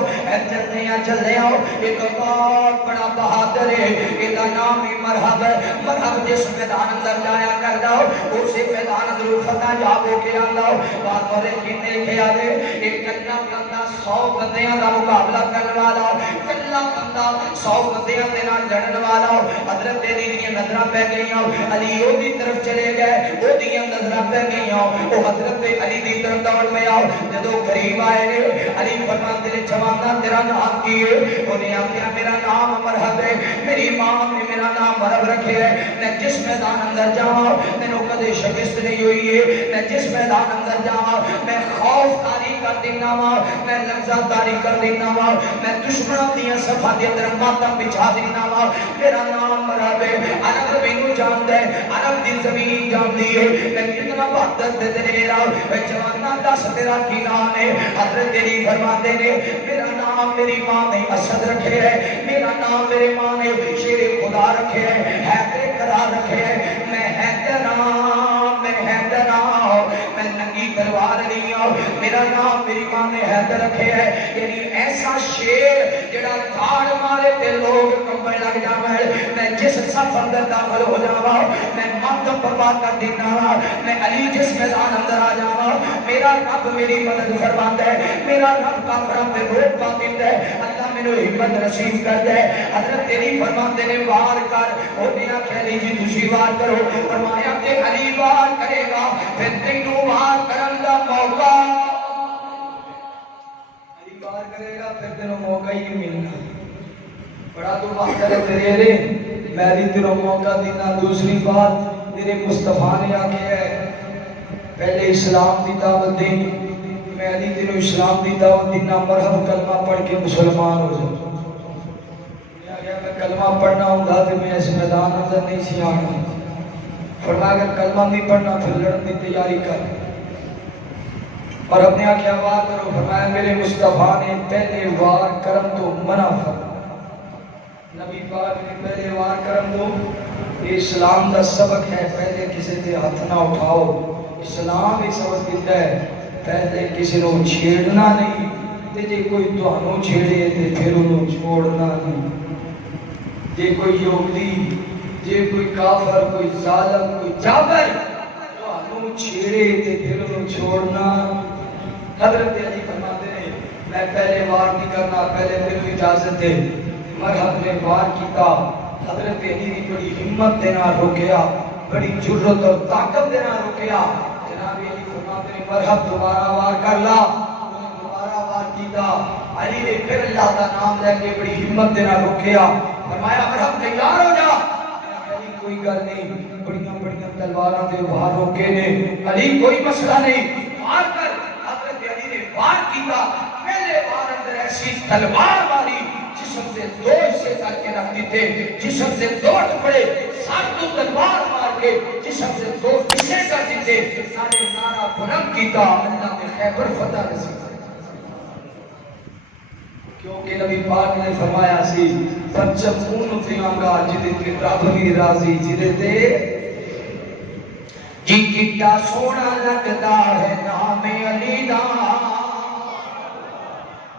چلے آؤ ایک بہت بڑا بہادر ہے ایدا نام ہی مرحب مرحب جس میدان اندر جایا کردا اسی میدان اندر فتح جاب ہو کے آندا بات اور کنے کھیا دے ایک کلا بندہ 100 بندیاں دا مقابلہ کرن والا کلا بندہ 100 بندیاں دے نال لڑن والا حضرت علی دی نظراں پہ گئیاں علی او دی طرف چلے گئے وہ دیاں نظرہ پہ گئی وہ حضرت علی دی طرف دوڑ میں آؤ جدو قریب آئے نے علی فرمان دے جوانا تیرا نام کی ہے انہیں آگیا میرا نام مرحب ہے میری ماں نے میرا نام مرحب رکھے ہے میں جس میدان اندر جاؤں میں نو کدے شکست نہیں ہوئی ہے میں جس میدان اندر جاؤں میں خوف تاری کر دینا ہوں میں لفظہ تاری کر دینا ہوں میں دشمنوں دیا صفحہ دیا در ماتم بچھا دینا ہوں میرا نام مرحب ہے عرب بینو جان دے عرب دی زمین جان دیئے میں کتنا بہتر دے دے رہا اے جوانا دس تیرا کی نام ہے حضرت علی فرماتے نے میرا نام میری ماں نے اسد رکھے ہے میرا نام میرے ماں نے شیر خدا رکھے ہے حیدر قرار رکھے ہے میں حیدر میں ننگی تلوار نہیں ہوں میرا نام میری ماں نے حیدر رکھے ہے یعنی ایسا شیر جڑا دھاڑ مارے تے لوگ کمبے لگ جاوے میں جس صف اندر داخل ہو جاواں میں ماتم برپا کر دینا میں علی جس میدان اندر آ جاواں میرا رب میری مدد فرماتا ہے میرا رب کافراں تے روک پا دیندا ہے اللہ مینوں ہمت نصیب کردا ہے حضرت علی فرماتے نے وار کر اونے آکھیا علی جی تسی وار کرو فرمایا کہ علی وار کرے گا پھر تینوں وار کرن دا موقع علی وار کرے گا پھر تینوں موقع ہی نہیں ملنا بڑا تو بہتر ہے تیرے لیے میں بھی تیرا موقع دینا دوسری بات میرے مصطفیٰ نے آگے ہے پہلے اسلام دی دعوت دینی میں علی تیرو اسلام دی دعوت دینا مرحب کلمہ پڑھ کے مسلمان ہو جاؤں میں کلمہ پڑھنا ہوں گا تو میں اس میدان اندر نہیں سی آنا فرمایا اگر کلمہ نہیں پڑھنا پھر لڑن کی تیاری کر اور اپنے آنکھیں وار کرو فرمایا میرے مصطفیٰ نے پہلے وار کرم تو منع فرمایا نبی پاک نے پہلے وار کرم دو یہ اسلام دا سبق ہے پہلے کسی تے ہاتھ نہ اٹھاؤ اسلام یہ سبق دیتا ہے پہلے کسی نو چھیڑنا نہیں تے جے کوئی تہانوں چھیڑے تے پھر انہوں چھوڑنا نہیں جے کوئی یہودی جے کوئی کافر کوئی ظالم کوئی جابر تہانوں چھیڑے تے پھر انہوں چھوڑنا حضرت علی فرماتے ہیں میں پہلے وار نہیں کرنا پہلے میری اجازت ہے مرحب نے وار کیتا حضرت علی نے بڑی ہمت دینا روکیا بڑی جرت اور طاقت دینا رکیا جناب علی فرماتے ہیں مرحب دوبارہ وار کر لا انہیں دوبارہ وار کیتا علی نے پھر اللہ کا نام لے کے بڑی ہمت دینا رکیا فرمایا مرحب تیار ہو جا علی کوئی گل نہیں بڑیاں بڑیاں تلواراں دے وار روکے نے علی کوئی مسئلہ نہیں وار کر حضرت علی نے وار کیتا پہلے وار اندر ایسی تلوار ماری جسم سے دو حصے کر کے رکھ دیتے جسم سے دو ٹکڑے سر تو تلوار مار کے جسم سے دو حصے کر دیتے سارے نعرہ بلند کیتا اللہ نے خیبر فتح نصیب کیونکہ نبی پاک نے فرمایا سی پرچم اون دیاں گا جدے تے رب بھی راضی جدے تے جی کتا سونا لگدا ہے نام علی دا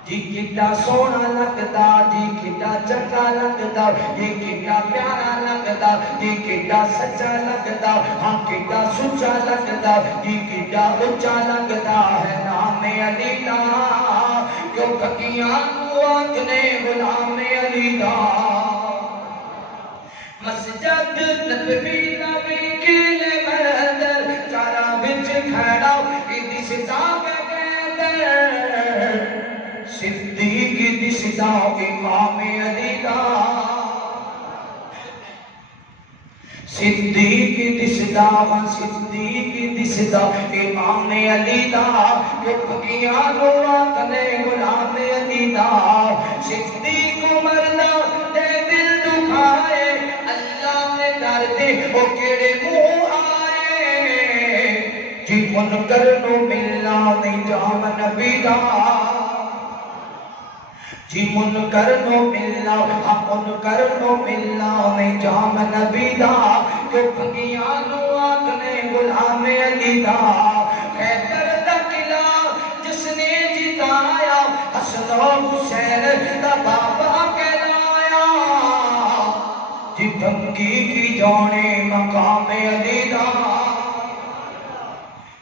جی کتا سونا لگدا جی کتا چنگا لگدا جی کتا پیارا لگدا جی کتا سچا لگدا ہاں کتا سچا لگدا جی کتا اچا لگدا ہے نام علی دا کیوں ککیاں کو آکھنے غلام علی دا مسجد نبوی نبی کی مندر چارا بچ کھڑا کی سزا صدیق دی صدا امام علی دا صدیق دی صدا صدیق دی صدا امام علی دا کیاں نو آکھنے غلام علی دا صدیق مرنا دے دل دکھائے اللہ نے در دے او کیڑے منہ آئے جی منکر نو ملنا نہیں جام نبی دا جی منکر نو ملنا ہم منکر نو ملنا نہیں جام نبی دا کہ پھگیاں نو آکھنے غلام علی دا خیبر دا قلعہ جس نے جتایا حسن و حسین دا بابا کہلایا جی بھنگی کی جانے مقام علی دا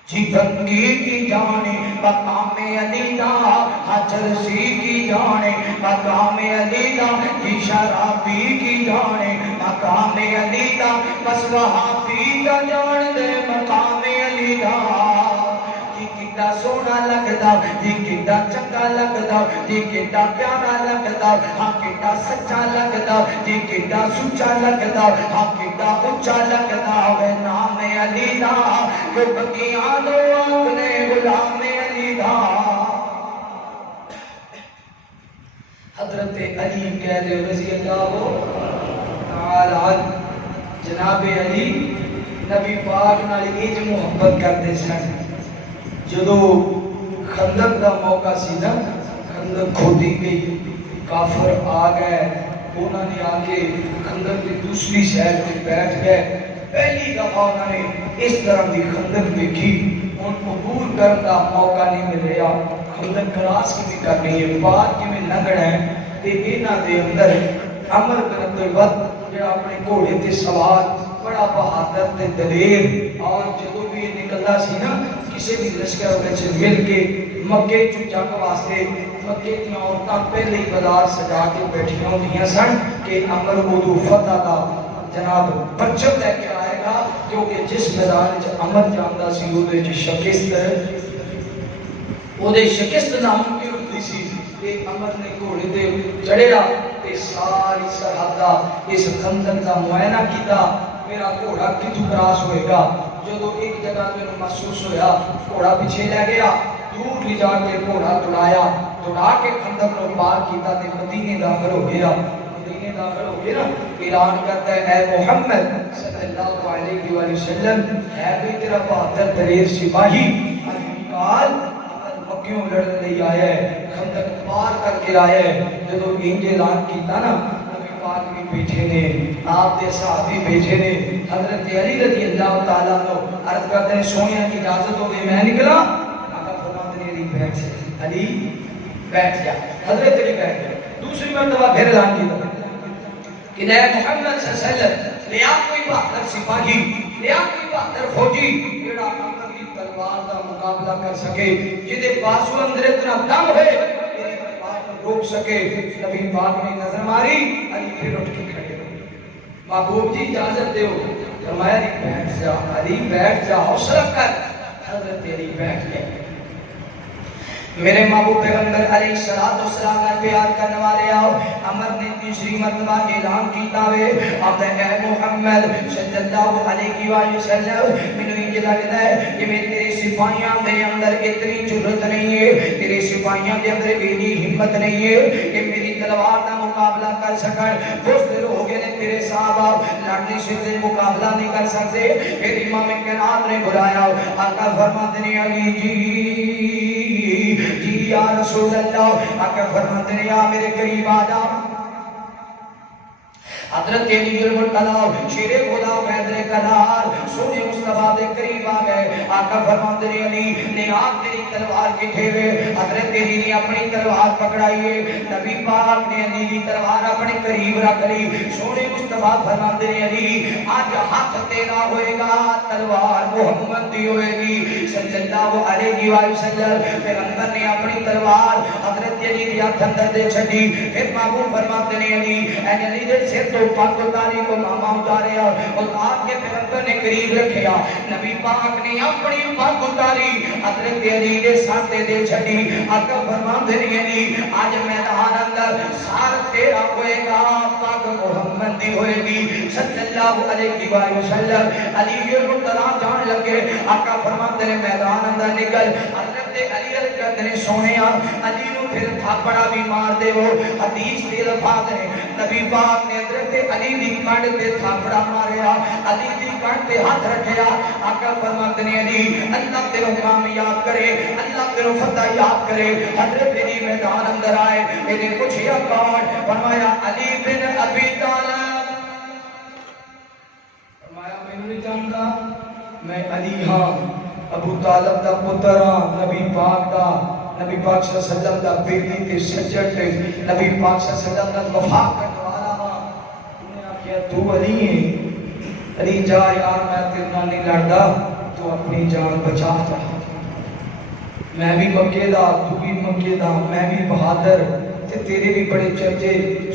جی بھنگی کی جانے مقام علی دا حجر سی کی جانے مقام علی دا جی شرابی کی جانے مقام علی دا بس وہابی کا جان دے مقام علی دا جی کتا سونا لگدا جی کتا چنگا لگدا جی کتا پیارا لگدا ہاں کتا سچا لگدا جی کتا سچا لگدا ہاں کتا اچا لگدا ہوئے نام علی دا کہ بکیاں دو آکھنے غلام علی دا حضرت علی کہہ دے رضی اللہ تعالی عنہ جناب علی نبی پاک نال انج محبت کرتے سن جدو خندق دا موقع سی نا خندق کھودی گئی کافر آ گئے انہوں نے آ کے خندق کی دوسری شہر پہ بیٹھ گئے پہلی دفعہ انہوں نے اس طرح کی خندق دیکھی ان کو عبور کرنے کا موقع نہیں مل رہا خندق کراس کی بھی کرنی ہے پار کی بھی لنگڑ ہے تے انہاں دے اندر عمر بن عبدالوہاب جو اپنے گھوڑے تے سوار بڑا بہادر تے دلیر اور جدو بھی نکلدا سی نا کسی بھی لشکر وچ مل کے مکے چ جنگ واسطے مکے دی عورتاں پہلے ہی بازار سجا کے بیٹھیاں ہوندیاں سن کہ عمر اودو فتح دا جناب پرچم لے کے آئے گا کیونکہ جس میدان وچ عمر جاندا سی اودے وچ شکست اودے شکست ناممکن ہوندی سی تے عمر نے گھوڑے تے چڑھیا تے ساری سرحد اس خندق دا معائنہ کیتا میرا گھوڑا کتوں کراس ہوئے گا جدو ایک جگہ میں محسوس ہویا گھوڑا پیچھے لے گیا دور لے جا کے گھوڑا دوڑا کے خندق کو پار کیتا تے مدینے داخل ہو گیا مدینے داخل ہو گیا اعلان کرتا ہے اے محمد صلی اللہ علیہ وآلہ وسلم ہے بھی تیرا بہادر دلیر سپاہی کال مکیوں لڑنے لے آیا ہے خندق پار کر کے آیا ہے جدو انج اعلان کیتا نا پاک بھی بیٹھے نے آپ دے صحابی بیٹھے نے حضرت علی رضی اللہ تعالیٰ عنہ عرض کرتے ہیں سونیا کی اجازت ہو گئی میں نکلا آقا فرماتے ہیں علی بیٹھ جا علی بیٹھ جا حضرت علی بیٹھ جا دوسری مرتبہ پھر اعلان کیا کہ اے محمد صلی اللہ علیہ وسلم لیا کوئی بہادر سپاہی لیا کوئی بہادر فوجی جڑا عمر کی تلوار کا مقابلہ کر سکے جدے بازو اندر اتنا دم ہے روک سکے نبی پاک نے نظر ماری علی پھر اٹھ کے کھڑے ہو محبوب جی اجازت دیو فرمایا علی بیٹھ جا، علی بیٹھ جا، حوصلہ کر۔ حضرت علی بیٹھ گئے۔ میرے محبوب پیغمبر علیہ السلام نے پیار کرنے والے آؤ، عمر نے تیسری مرتبہ اعلان کیتا وے، اب اے محمد صلی اللہ علیہ وآلہ وسلم، میں نے یہ لگتا ہے کہ میں تیرے سپاہیاں میرے اندر اتنی جرت نہیں ہے، تیرے سپاہیاں دے اندر اتنی ہمت نہیں ہے کہ میری تلوار کا مقابلہ کر سکن۔ بزدل ہو گئے نے تیرے صحابہ لڑنے سے مقابلہ نہیں کر سکتے۔ پھر امام کائنات نے بلایا، آقا فرماتے ہیں علی جی یا رسول اللہ، آقا فرماتے ہیں یا میرے قریب آ جا۔ حضرت علی المرتضی شیر خدا و حیدر کرار سونے مصطفیٰ دے قریب آ گئے۔ آقا فرماتے ہیں علی نے آپ تیری تلوار کٹھے ہوئے۔ حضرت علی نے اپنی تلوار پکڑائی ہے، نبی پاک نے علی کی تلوار اپنے قریب رکھ لی۔ سونے مصطفیٰ فرماتے ہیں علی آج ہاتھ تیرا ہوئے گا، تلوار محمد دی ہوئے گی صلی اللہ علیہ وآلہ وسلم۔ پیغمبر نے اپنی تلوار حضرت علی کے ہاتھ اندر دے چھڈی۔ پھر محبوب فرماتے ہیں علی اے علی دے سر تو پاک اتاری کو ماما اتارے اور آپ کے پیغمبر نے قریب رکھیا۔ نبی پاک نے اپنی پاک اتاری حضرت علی دے ساتھ دے چھڈی۔ آقا فرماتے ہیں علی آج میدان اندر سار تیرا ہوئے گا، پاک محمد دی ہوئے گی صلی اللہ علیہ وآلہ وسلم۔ علی المرتضی جان لگے، آقا فرماتے ہیں میدان اندر نکل۔ حضرت علی نے سونیا علی نو پھر تھاپڑا بھی مار دے ہو۔ حدیث دے الفاظ ہے نبی پاک نے حضرت علی دی کانڈ تے تھاپڑا ماریا، علی دی کانڈ تے ہاتھ رکھیا۔ آقا فرماتے ہیں علی اللہ تیرو کامیاب کرے، اللہ تیرو فتح یاب کرے۔ حضرت علی میدان اندر آئے، انہیں پوچھیا کون؟ فرمایا علی بن ابی طالب۔ فرمایا میں نہیں جانتا، میں علی ہاں، ابو طالب دا پتر ہاں، نبی پاک دا، نبی پاک صلی اللہ علیہ وسلم دا بیٹی تے سجن تے نبی پاک صلی اللہ علیہ وسلم دا وفا کرنے والا ہاں۔ انہیں آکھیا تو علی ہے؟ علی جا یار میں تیرے نال نہیں لڑدا، تو اپنی جان بچا جا۔ میں بھی مکے دا، تو بھی مکے دا، میں بھی بہادر تے تیرے بھی بڑے چرچے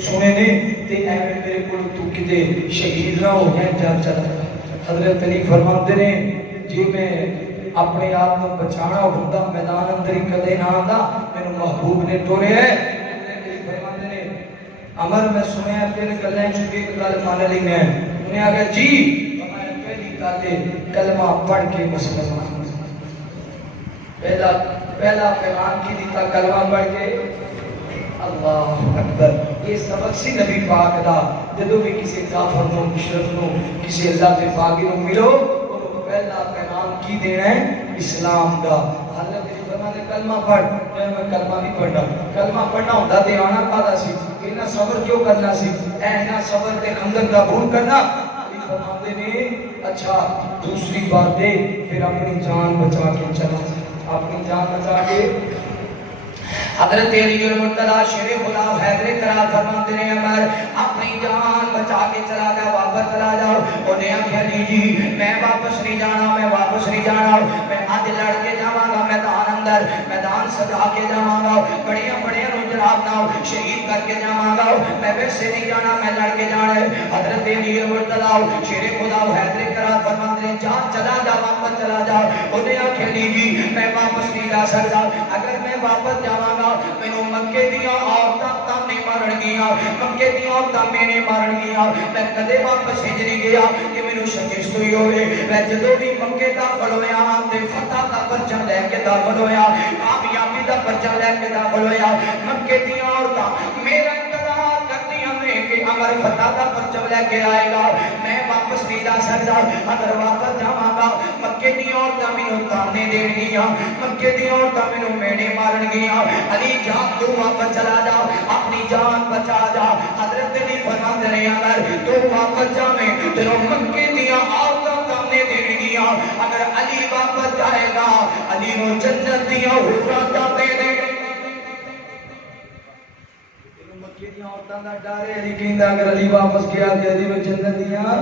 سنے نے تے ایویں میرے کول تو کدے شہید نہ ہو گئے جا چلا۔ حضرت علی فرماتے نے جی میں اپنے آپ کو بچانا ہوتا میدان اندر ہی کدے نہ آتا، میرے محبوب نے توڑے ہے۔ فرماتے نے عمر میں سنیا تیرے گلیں چکے گل مان لی میں، انہیں آگیا جی ہمارے پہلی گالے کلمہ پڑھ کے مسلمان، پہلا پیغام کی دیتا کلمہ پڑھ کے اللہ اکبر۔ یہ سبق سی نبی پاک دا، جدو بھی کسی کافر نو مشرک نو کسی اللہ کے پاکی نو ملو پہلا پیغام کی دینا ہے اسلام دا۔ حضرت علی فرماتے کلمہ پڑھ، میں کلمہ نہیں پڑھنا، کلمہ پڑھنا ہوتا تے آنا کادا سی، اینا صبر کیوں کرنا سی، اینا صبر تے خندق دا بھول کرنا۔ علی فرماتے نے اچھا دوسری بات دے، پھر اپنی جان بچا کے چلا، اپنی جان بچا کے۔ حضرت علی المرتضی شیر خدا حیدر کرار فرماتے ہیں عمر اپنی جان بچا کے چلا جا، واپس چلا جاؤ۔ انہیں آخیا علی جی میں واپس نہیں جانا، میں واپس نہیں جانا، میں آج لڑ کے جاواں گا میدان اندر، میدان سجا کے جاواں گا، بڑیاں بڑیاں نو جناب نہ شہید کر کے جاواں گا، میں ویسے نہیں جانا، میں لڑ کے جانا ہے۔ حضرت علی المرتضی شیر خدا حیدر کرار فرماتے ہیں جا چلا جا، واپس چلا جا۔ انہیں آخیا علی جی میں واپس نہیں جا سکتا، اگر میں واپس جاواں گا مینوں مکے دیاں عورتاں تانے مارن گیاں، مکے دیاں عورتاں مینے مارن گیاں، میں کدے واپس ہج نہیں گیا کہ مینوں شکست ہوئی ہوئے۔ میں جدوں بھی مکے داخل ہویا تے فتح دا پرچم لے کے داخل ہویا، کامیابی دا پرچم لے کے داخل ہویا، مکے دیاں عورتاں میرا انتظار کردیاں نے کہ عمر فتح دا پرچم لے کے آئے گا، میں واپس نہیں جا سکتا، اگر واپس جاواں گا مکے دیاں عورتاں مینوں تانے دین گیاں، مکے دیاں عورتاں مینوں مینے مارن گیاں۔ علی جان تو واپس چلا جا، اپنی جان بچا جا۔ حضرت علی فرماتے ہیں اگر تو واپس جاویں تیروں مکے دیاں عورتاں تانے دین گیاں، اگر علی واپس جائے گا علی نو جنت دیاں حوریں دے دے۔ مکے دیاں عورتاں دا ڈر ہے، علی کہندا اگر علی واپس گیا تے علی نو جنت دیاں۔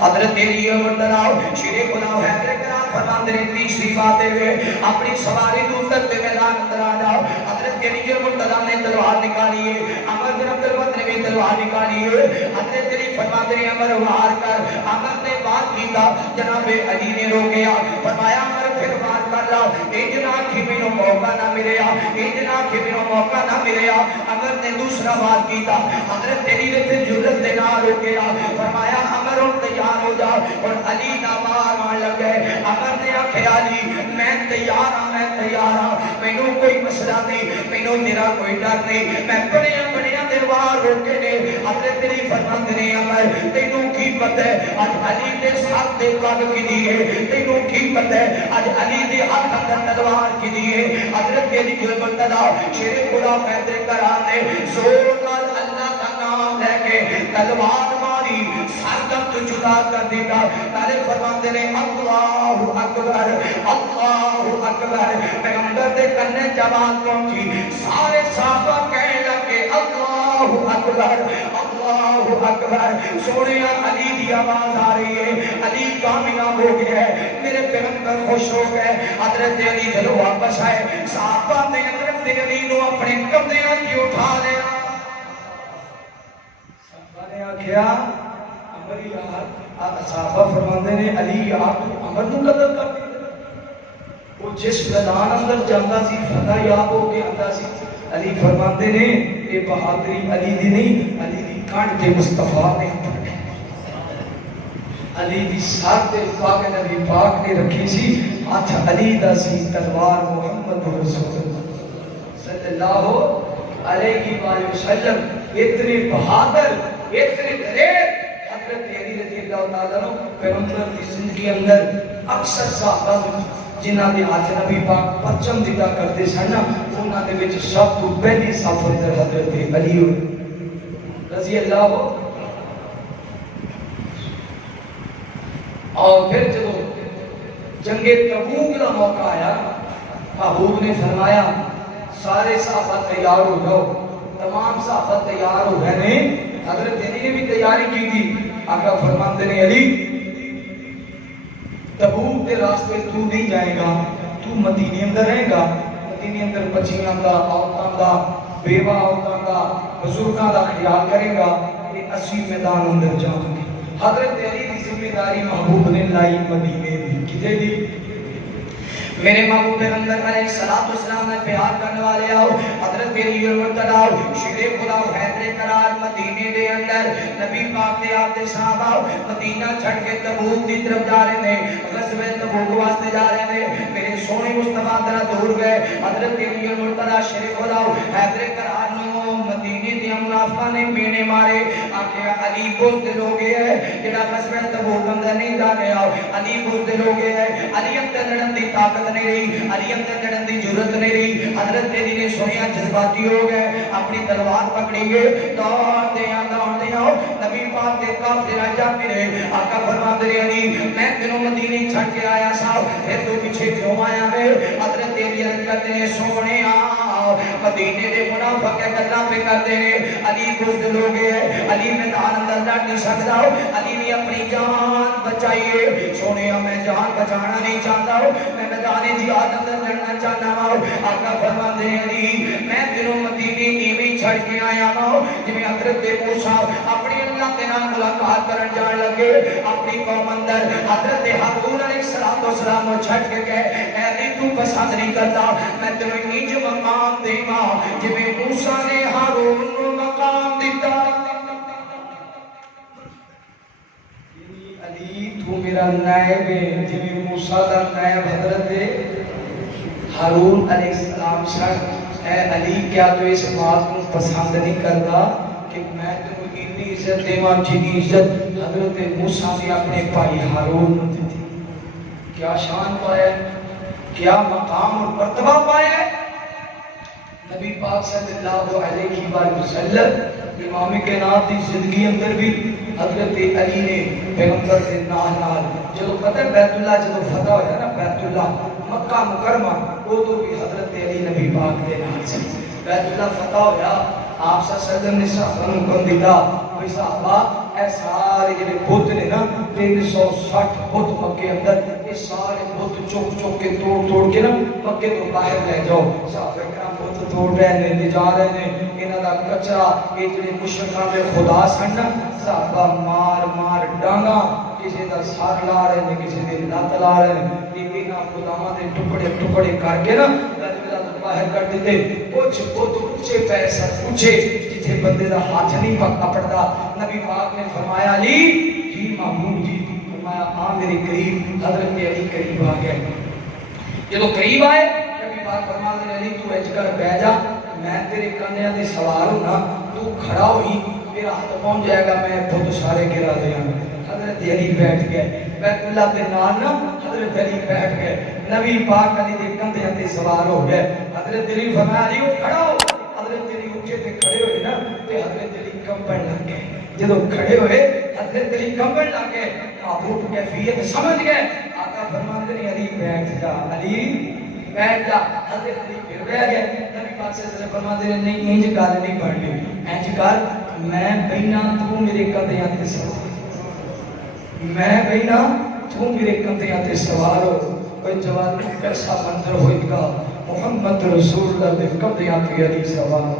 حضرت علی المرتضی شیر خدا حیدر کرار فرماتے ہیں تیسری بات ہے اپنی سواری دوسر پہ میدان اندر آ جاؤ۔ حضرت علی المرتضی نے تلوار نکالی ہے، عمر بن عبد الوہاب نے بھی تلوار نکالی ہے حضرت علی فرماتے ہیں عمر وار کر. عمر نے بات کی تھا جناب علی نے روکیا فرمایا عمر پھر بات کر لا اتنا کہ مینوں موقع نہ ملیا اتنا کہ مینوں موقع نہ ملیا. عمر نے دوسرا بات کی تھا حضرت علی نے پھر جرت دے نہ روکیا فرمایا عمر ہن تیار ہو جا. اور علی نہ باہر آن لگ گئے. عمر نے آکھیا علی میں تیار ہاں میں تیار ہاں مینوں کوئی مسئلہ نہیں مینوں میرا کوئی ڈر نہیں میں بڑے دیر باہر روکے نے. حضرت علی فرماتے نے عمر تینوں کی پتہ ہے اج علی دے ساتھ دے قد کی دیے تینوں کی پتہ ہے اج علی دے ہاتھ اندر تلوار کی دیے. حضرت علی جو بندہ شیر خدا پیدے کرا نے زور نال اللہ کا نام لے کے تلوار ماری سر تو جدا کر دیتا. نعرے فرماتے نے اللہ اکبر اللہ اکبر. پیغمبر دے کنے جواب پہنچی سارے صحابہ کہنے لگے اللہ اکبر اللہ اکبر. سونے علی دی آواز آ رہی ہے علی کامیاب ہو گیا ہے میرے پیغمبر خوش ہو گئے. حضرت علی جب واپس آئے صحابہ نے حضرت علی نو اپنے کندھیاں تے اٹھا لیا. صحابہ نے آکھیا عمر یار صحابہ فرماندے نے علی یار تو عمر نو قتل کر دے. وہ جس میدان اندر جاندا سی فتح یاب ہو کے آندا سی. علی فرماتے نے یہ بہادری علی دی نہیں علی دی کانڈ تے مصطفیٰ نے علی دی ساتھ تے پاک نبی پاک نے رکھی سی ہاتھ علی دا سی تلوار محمد رسول اللہ صلی اللہ علیہ وآلہ وسلم. اتنے بہادر اتنے دلیر حضرت علی رضی اللہ تعالیٰ عنہ پیغمبر کی زندگی اندر اکثر صحابہ جنہاں دے ہاتھ نبی پاک پرچم دتا کرتے سن انہاں دے وچ سب تو پہلی صف اندر حضرت علی رضی اللہ. اور پھر جب جنگ تبوک کا موقع آیا محبوب نے فرمایا سارے صحابہ تیار ہو جاؤ. تمام صحابہ تیار ہو گئے نے. حضرت علی نے بھی تیاری کی تھی. آقا فرماتے نے علی تبوک کے راستے تو نہیں جائے گا تو مدینے اندر رہے گا. مدینے اندر بچیاں دا عورتاں دا بیوہ عورتاں دا بزرگاں دا خیال کرے گا کہ اسی میدان اندر جاؤں گے. حضرت علی کی ذمہ داری محبوب نے لائی مدینے دی. کدھر دی میرے محبوب پیغمبر علیہ الصلوۃ والسلام نے پیار کرنے والے آؤ حضرت علی المرتضی شیر خدا حیدر قرار مدینے دے اندر نبی پاک دے آپ دے صحابہ مدینہ چھڑ کے تبوک دی طرف جا رہے ہیں غزوہ تبوک واسطے جا رہے ہیں. میرے سونے مصطفیٰ ذرا دور گئے. حضرت علی المرتضی شیر خدا حیدر قرار نو مدینے دے منافقاں نے مینے مارے. آکھیا علی بزدل ہو گیا ہے جڑا غزوہ تبوک اندر نہیں جا رہا. علی بزدل ہو گیا ہے علی اندر لڑن دی طاقت نہیں رہی علی اندر لڑن دی ضرورت نہیں رہی. حضرت علی نے سنیا جذباتی ہو گئے اپنی تلوار پکڑی گئے دوڑتے آؤ نبی پاک کے قافلے جا ملے. آقا فرماتے ہیں علی میں تینوں مدینے چھڑ کے آیا سا پھر تو پیچھے کیوں آیا ہے. حضرت علی عرض کرتے ہیں سونے مدینے دے منافق گلاں پہ کرتے ہیں علی بزدل ہو گئے علی میدان اندر لڑ نہیں سکتا. علی نے اپنی جان بچائی ہے. سونے میں جان بچانا نہیں چاہتا میں میدان جہاد اندر لڑنا چاہتا ہوں. آقا فرماتے ہیں علی میں تینوں مدینے ایویں چھڑ کے آیا ہوں جویں حضرت موسیٰ اپنی اللہ کے نال ملاقات کرن جان لگے اپنی قوم اندر حضرت ہارون علیہ السلام کو چھڑ کے گئے اے علی تو پسند نہیں کرتا میں تینوں انج مقام دیواں جویں موسیٰ نے ہارون کو مقام دیتا. علی تو میرا نائب ہے جویں موسیٰ دا نائب حضرت ہارون علیہ السلام سن. اے علی کیا تو اس بات کو پسند نہیں کرتا کہ میں تمہیں اتنی عزت دیواں جتنی عزت حضرت موسیٰ نے اپنے بھائی ہارون کو دی تھی. کیا شان پایا کیا مقام اور مرتبہ پایا. نبی پاک صلی اللہ علیہ وآلہ وسلم امام کائنات کی زندگی اندر بھی حضرت علی نے پیغمبر کے نال جب پتہ بیت اللہ جب فتح ہویا نا بیت اللہ مکہ مکرمہ وہ تو بھی حضرت علی نبی پاک کے نال سے بیت اللہ فتح ہویا. آپ صلی اللہ علیہ وسلم نے صحابہ کو حکم دیتا بھئی صحابہ اے سارے جڑے بت نے نا 360 بت مکے اندر یہ سارے بت چک چک کے توڑ کے نا مکے تو باہر لے جاؤ. صحابہ کرام بت توڑ رہے ہیں جا رہے ہیں انہاں دا کچرا یہ جڑے مشرکاں دے خدا سن صحابہ مار مار ڈانگا کسی دا سر لا رہے ہیں کسی دے لت لا رہے ہیں انہاں خداواں دے ٹکڑے ٹکڑے کر کے نا باہر کر دیتے. کچھ بت اونچے پے سر اونچے جتھے بندے دا ہاتھ نہیں پکڑدا. نبی پاک نے فرمایا علی جی محمود جی فرمایا آ میرے قریب. حضرت علی قریب آ گئے. جدو قریب آئے نبی پاک فرماتے ہیں علی تو اج کر بیٹھ جا میں تیرے کندھیاں تے سوار ہونا تو کھڑا ہوئی میرا ہاتھ پہنچ جائے گا میں بت سارے گرا دیاں. حضرت علی بیٹھ گئے. بیت اللہ دے نال نا حضرت علی بیٹھ گئے. نبی پاک علی دے کندھیاں تے سوار ہو گئے. حضرت علی فرمایا علی اٹھ کھڑا ہو. حضرت علی اٹھے تے کھڑے ہوئے نا تے حضرت علی کمبن لگ گئے. جدو کھڑے ہوئے حضرت علی کمبن لگ گئے. محبوب کیفیت سمجھ گئے. آقا فرماتے ہیں علی بیٹھ جا علی بیٹھ جا. حضرت علی پھر بیٹھ گئے. نبی پاک صلی اللہ علیہ وسلم فرماتے ہیں نہیں انج گل نہیں بننی. انج کر میں بینا تو میرے کندھیاں تے سوار میں بینا تو میرے کندھیاں تے سوار ہو. کوئی جواب کیسا منظر ہوئے گا محمد رسول اللہ دے کندھیاں تے علی سوار.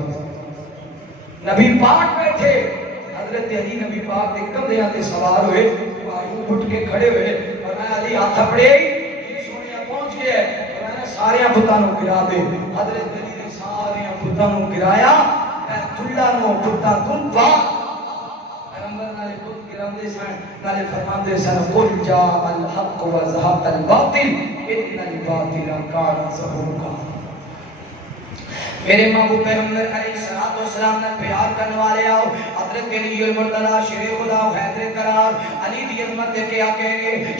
نبی پاک بیٹھے حضرت علی نبی پاک دے کندھیاں تے سوار ہوئے. اٹھ کے کھڑے ہوئے اور میں علی ہاتھ پھڑے یہ سونیا پہنچ گیا اور میں سارے بتاں نو گرا دے. حضرت علی نے سارے بتاں نو گرایا. میں چلا نو بتاں تو با پیغمبر نال بت گراندے سن نال فرماندے سن قل جاء الحق وزهق الباطل ان الباطل كان زهوقا. میرے محبوب پیغمبر علیہ الصلوۃ والسلام نے پیار کرنے والے آؤ حضرت علی المرتضی شیر خدا و حیدر قرار علی دی عظمت دے کے آکے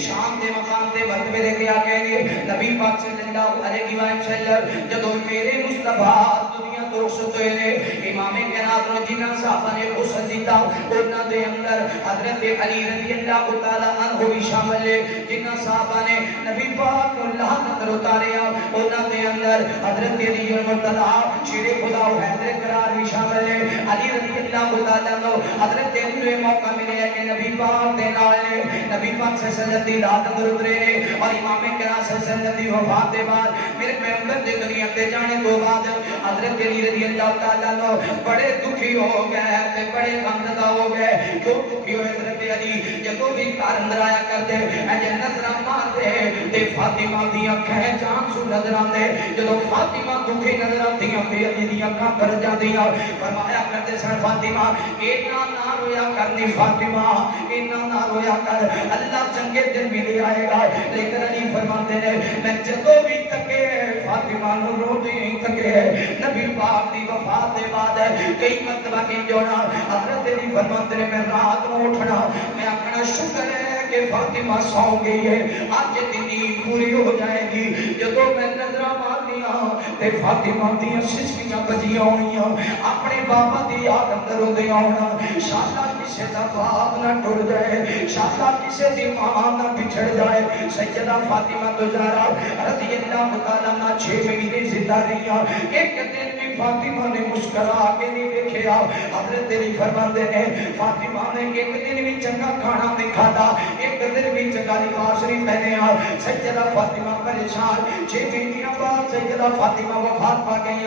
شام دے مقام دے مرتبے دے کے آکے نبی پاک صلی اللہ علیہ وسلم جدو میرے مصطفیٰ دنیا تو رخصت ہوئے نے امام کائنات نے جنہاں صحابہ نے غسل دیتا انہاں دے اندر حضرت علی رضی اللہ تعالی عنہ بھی شامل ہے. جنہاں صحابہ نے نبی پاک کو لعنت اتاریا انہاں دے اندر حضرت علی المرتضی شیر خدا و حیدر قرار بھی شامل ہے. علی رضی اللہ تعالی عنہ حضرت علی نے موقع ملے ہے کہ نبی پاک دے نال نبی پاک صلی اللہ علیہ وسلم دی رات گزرے نے اور امام کرام صلی اللہ علیہ وسلم دی وفات کے بعد میرے پیغمبر دے دنیا تے جانے تو بعد حضرت علی رضی اللہ تعالی عنہ بڑے دکھی ہو گئے تے بڑے غمزدہ ہو گئے. کیوں دکھی ہوئے حضرت علی جدوں بھی گھر اندر آیا کرتے اے نظر مارتے تے فاطمہ دی اکھیں جان سو نظر آندے. جدوں فاطمہ دکھی نظر آندی علی دی اکھاں بھر جاندیاں. فرمایا کرتے سن فاطمہ اینا نہ رویا کرنی فاطمہ اینا نہ رویا کر اللہ چنگے دن بھی لے آئے گا. لیکن علی فرماتے ہیں میں جدوں بھی تکے فاطمہ نو رو دی تکے نبی پاک دی وفات کے بعد کئی مرتبہ کی جوڑا حضرت علی فرماتے ہیں میں رات کو اٹھنا میں اپنا شکر ہے کہ فاطمہ سو گئی ہے آج دن پوری ہو جائے گی. جدوں میں نظر مارنیاں تے فاطمہ دی سسکیاں بجیاں ہونیاں اپنے بابا دی یاد اندر ہوندے آنا. شالا کسے دا باپ نہ ٹر جائے شالا کسے دی ماں نہ بچھڑ جائے. سیدہ فاطمہ زہرا رضی اللہ تعالی عنہا 6 مہینے زندہ رہی. ایک دن بھی فاطمہ نے مسکرا کے نہیں دیکھا. حضرت علی فرماتے ہیں فاطمہ نے ایک دن بھی چنگا کھانا نہیں کھاتا ایک دن بھی چنگا لباس نہیں پہنیا. سیدہ فاطمہ پریشان. 6 مہینے بعد سیدہ فاطمہ وفات پا گئی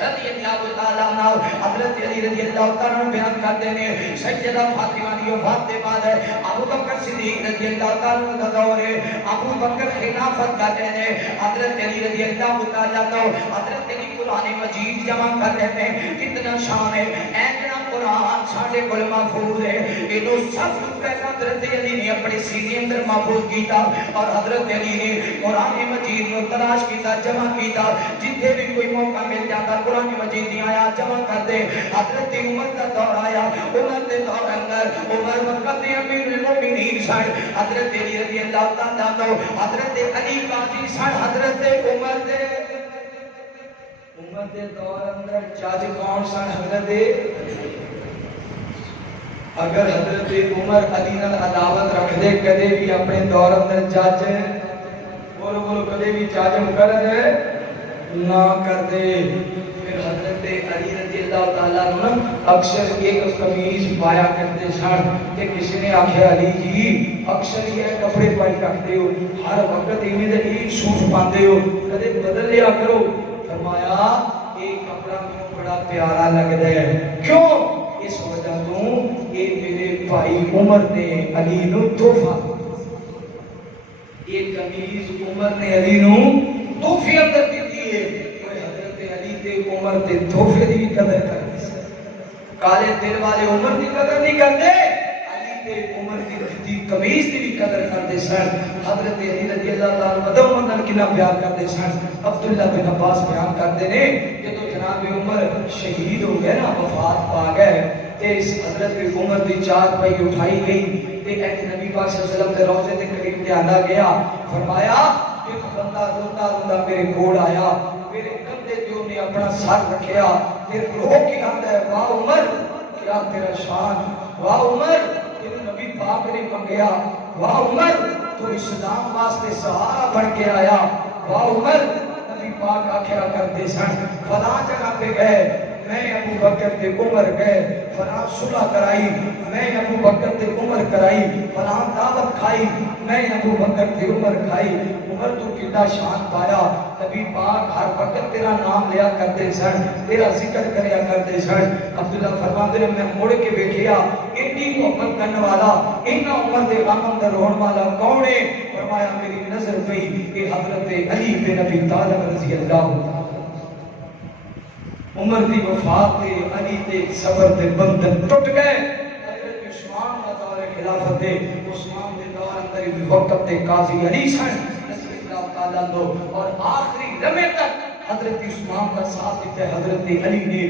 رضی اللہ تعالی عنہ. حضرت علی رضی اللہ تعالی عنہ بیان کرتے ہیں سیدہ فاطمہ کی وفات کے بعد ابو بکر صدیق رضی اللہ تعالی عنہ کا دور ہے. ابو بکر خلافت کرتے ہیں. حضرت علی رضی اللہ تعالی عنہ حضرت علی قرآن مجید جمع کر لیتے ہیں. کتنا شان ہے اے جناب قرآن ساڈے کول محفوظ ہے. یہ سب پہلا حضرت علی نے اپنے سینے اندر محفوظ کیتا اور حضرت علی نے قرآن مجید کو تلاش کیتا جمع کیتا. جتنے بھی کوئی موقع مل جاتا قرآن مجید دی آیات جمع کر دے. حضرت عمر کا دور آیا. عمر کے دور اندر عمر مکہ کے امیر المومنین سن. حضرت علی رضی اللہ تعالی عنہ حضرت علی قاضی سن. حضرت عمر دے دور اندر جج کون سن؟ حضرت اگر حضرت عمر علی نال عداوت رکھ دے کدے بھی اپنے دور اندر جج بولو کدے بھی جج مقرر نہ کر دے. پھر حضرت علی رضی اللہ تعالیٰ عنہ اکثر ایک قمیض پایا کرتے سن کہ کسی نے آخیا علی جی اکثر یہ کپڑے پائی رکھتے ہو ہر وقت ایک سوٹ پاندے ہو کدے بدل لیا کرو فرمایا یہ کپڑا مجھے بڑا پیارا لگتا ہے کیوں اس وجہ تو یہ میرے بھائی عمر نے علی نو تحفہ یہ قمیض عمر نے علی نو تحفے اندر دیتی ہے عمر تے تحفے دی قدر کرتے کالے دل والے عمر دی قدر نہیں کرتے علی تے عمر دی قمیض دی بھی قدر کرتے سن حضرت علی رضی اللہ تعالی عنہ مدد کنا پیار کرتے سن عبداللہ بن عباس بیان کرتے نے جدو جناب عمر شہید ہو گئے نا وفات پا گئے تے اس حضرت عمر دی چار پائی اٹھائی گئی تے ایک نبی پاک صلی اللہ علیہ وسلم کے روضے دے قریب جانا گیا فرمایا ایک بندہ روتا روتا میرے کول آیا میرے کندھے جو نے اپنا سر رکھیا پھر رو کے آتا ہے واہ عمر کیا تیرا شان واہ عمر تیرے نبی پاک نے منگیا واہ عمر تو اسلام واسطے سہارا بن کے آیا واہ عمر نبی پاک آخیا کرتے سن فلاں جگہ پہ گئے میں ابو بکر تے عمر گئے فلاں صلح کرائی میں ابو بکر تے عمر کرائی فلاں دعوت کھائی میں ابو بکر تے عمر کھائی عمر تو کتنا شان پایا نبی پاک ہر وقت تیرا نام لیا کرتے سن تیرا ذکر کریا کرتے سن عبداللہ فرماتے ہیں میں مڑ کے بیٹھیا اتنی محبت کرنے والا اتنا عمر دے غم اندر رون والا کون ہے فرمایا میری نظر پئی کہ حضرت علی بن ابی طالب رضی اللہ عنہ عمر دی وفات تے علی تے صبر تے بندھن ٹوٹ گئے حضرت عثمان کا دور خلافت تے عثمان دے دور اندر بھی وقت تے قاضی علی سن رضی اللہ تعالی عنہ اور آخری لمحے تک حضرت عثمان کا ساتھ دیتے حضرت علی نے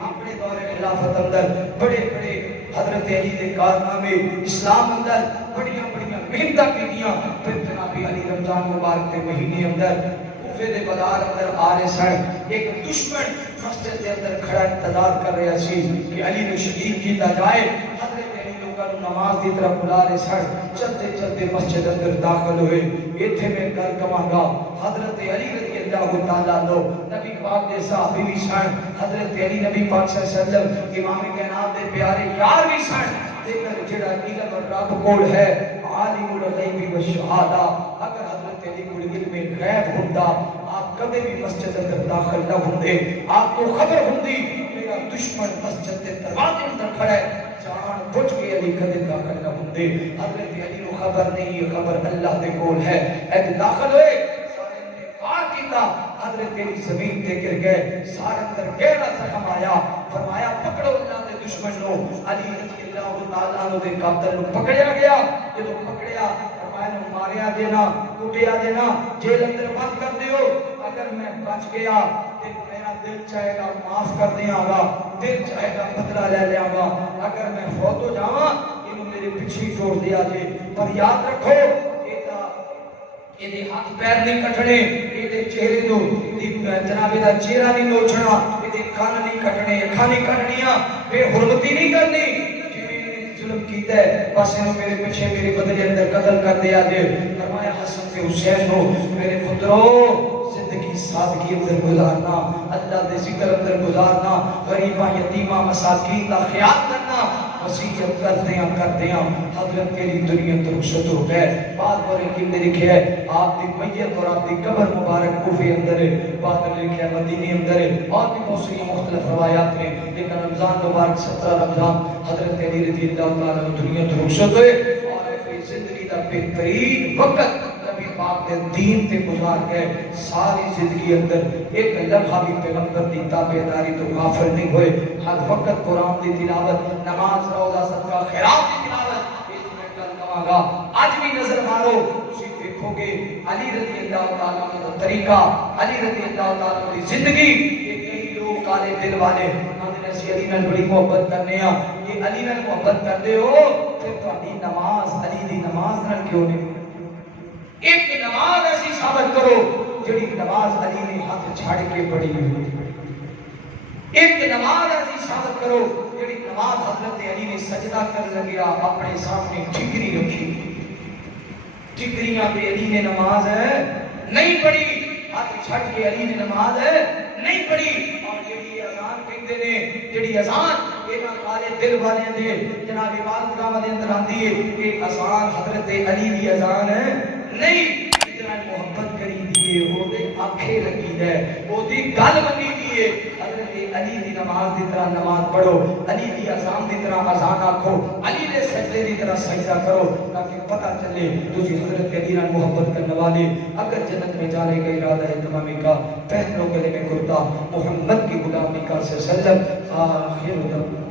اپنے دور خلافت اندر بڑے بڑے حضرت علی دے کارنامے اسلام اندر بڑیاں بڑیاں محنتاں کیتیاں پھر جناب علی رمضان مبارک کے مہینے اندر کوفے دے بازار اندر آ رہے سن ایک دشمن مسجد کے اندر کھڑا انتظار کر رہا سی کہ علی نو شہید کیتا جائے حضرت علی لوگوں کو نماز کی طرف بلا رہے سن چلتے چلتے مسجد اندر داخل ہوئے ایتھے میں کر کواں گا حضرت علی رضی اللہ تعالی عنہ نبی پاک دے صحابی بھی سن حضرت علی نبی پاک صلی اللہ علیہ وسلم امام کائنات دے پیارے یار بھی سن لیکن جڑا علم رب کول ہے عالم الغیب والشہادہ اگر حضرت علی کو علم غیب ہوندا آپ کبھی بھی مسجد اندر داخل نہ ہوندے آپ کو خبر ہوندی میرا دشمن مسجد کے دروازے اندر کھڑا ہے جان بوجھ کے علی کدے داخل نہ ہوندے حضرت علی کو خبر نہیں یہ خبر اللہ دے کول ہے اے داخل ہوئے سارے نے پار کیتا حضرت علی زمین تے گر گئے سارے اندر گہرا زخم آیا فرمایا پکڑو اللہ دے دشمن نو علی رضی اللہ تعالی عنہ دے قاتل نو پکڑیا گیا جب پکڑیا فرمایا ماریا دینا کٹیا دینا جیل اندر بند کر دیو اگر میں بچ گیا تے میرا دل چاہے گا معاف کر دیاں گا دل چاہے گا بدلہ لے لیاں گا اگر میں فوت ہو جاواں یہ میرے پیچھے چھوڑ دیا جے پر یاد رکھو یہ ہاتھ پیر نہیں کٹنے یہ چہرے نو جناب دا چہرہ نہیں نوچنا یہ کان نہیں کٹنے اکھاں نہیں کٹنیاں بے حرمتی نہیں کرنی ظلم کیتا ہے بس انہوں میرے پیچھے میرے بدلے اندر قتل کر دیا جے فرمایا حسن سے حسین ہو میرے پترو زندگی سادگی اندر گزارنا اللہ دے ذکر اندر گزارنا غریباں یتیماں مساکین کا خیال کرنا وصیت کرتے ہیں حضرت کے لیے دنیا تو رخصت ہو گئے بعد بارے کی نے لکھے ہے آپ کی میت اور آپ کی قبر مبارک کوفے اندر ہے بعد میں لکھے ہے مدینے اندر ہے اور بھی بہت سی مختلف روایات میں لیکن رمضان مبارک 17 رمضان حضرت علی رضی اللہ تعالیٰ دنیا تو رخصت ہوئے اور اپنی زندگی کا بہترین وقت نبی پاک نے دین تے گزار گئے ساری زندگی اندر ایک لمحہ بھی پیغمبر دی تابعداری تو غافل نہیں ہوئے ہر وقت قرآن دی تلاوت نماز روزہ صدقہ خیرات دی تلاوت اس میں کل کہاں گا آج بھی نظر مارو اسی دیکھو گے علی رضی اللہ تعالیٰ کا طریقہ علی رضی اللہ تعالیٰ کی زندگی یہ کئی لوگ کالے دل والے علی نال بڑی محبت کرنے ہیں یہ علی نال محبت کرتے ہو پھر تہاڈی نماز علی دی نماز نال کیوں نہیں ایک نماز ایسی ثابت کرو جڑی نماز علی نے ہاتھ چھاڑ کے پڑھی ہوئی ایک نماز ایسی ثابت کرو جڑی نماز حضرت علی نے سجدہ کر لگیا اپنے سامنے ٹھکری رکھی ٹھکریاں پہ علی نے نماز ہے نہیں پڑھی ہاتھ چھٹ کے علی نے نماز نہیں پڑھی اور جڑی اذان کہندے نے جڑی اذان انہاں کالے دل والے دے جناب عبادت گاہ دے اندر آندی ہے کہ اذان حضرت علی دی اذان ہے نہیں جتنا محبت کری دیے وہ دے آنکھیں لگی ہے وہ دی گل بنی دیے حضرت علی دی نماز دی طرح نماز پڑھو علی دی اذان دی طرح اذان آکھو علی دے سجدے دی طرح سجدہ کرو تاکہ پتہ چلے تجھے حضرت علی نال محبت کرنے والے اگر جنت میں جانے کا ارادہ ہے تمامی کا پہنو گلے میں کرتا محمد کی غلامی کا سے سلم آخر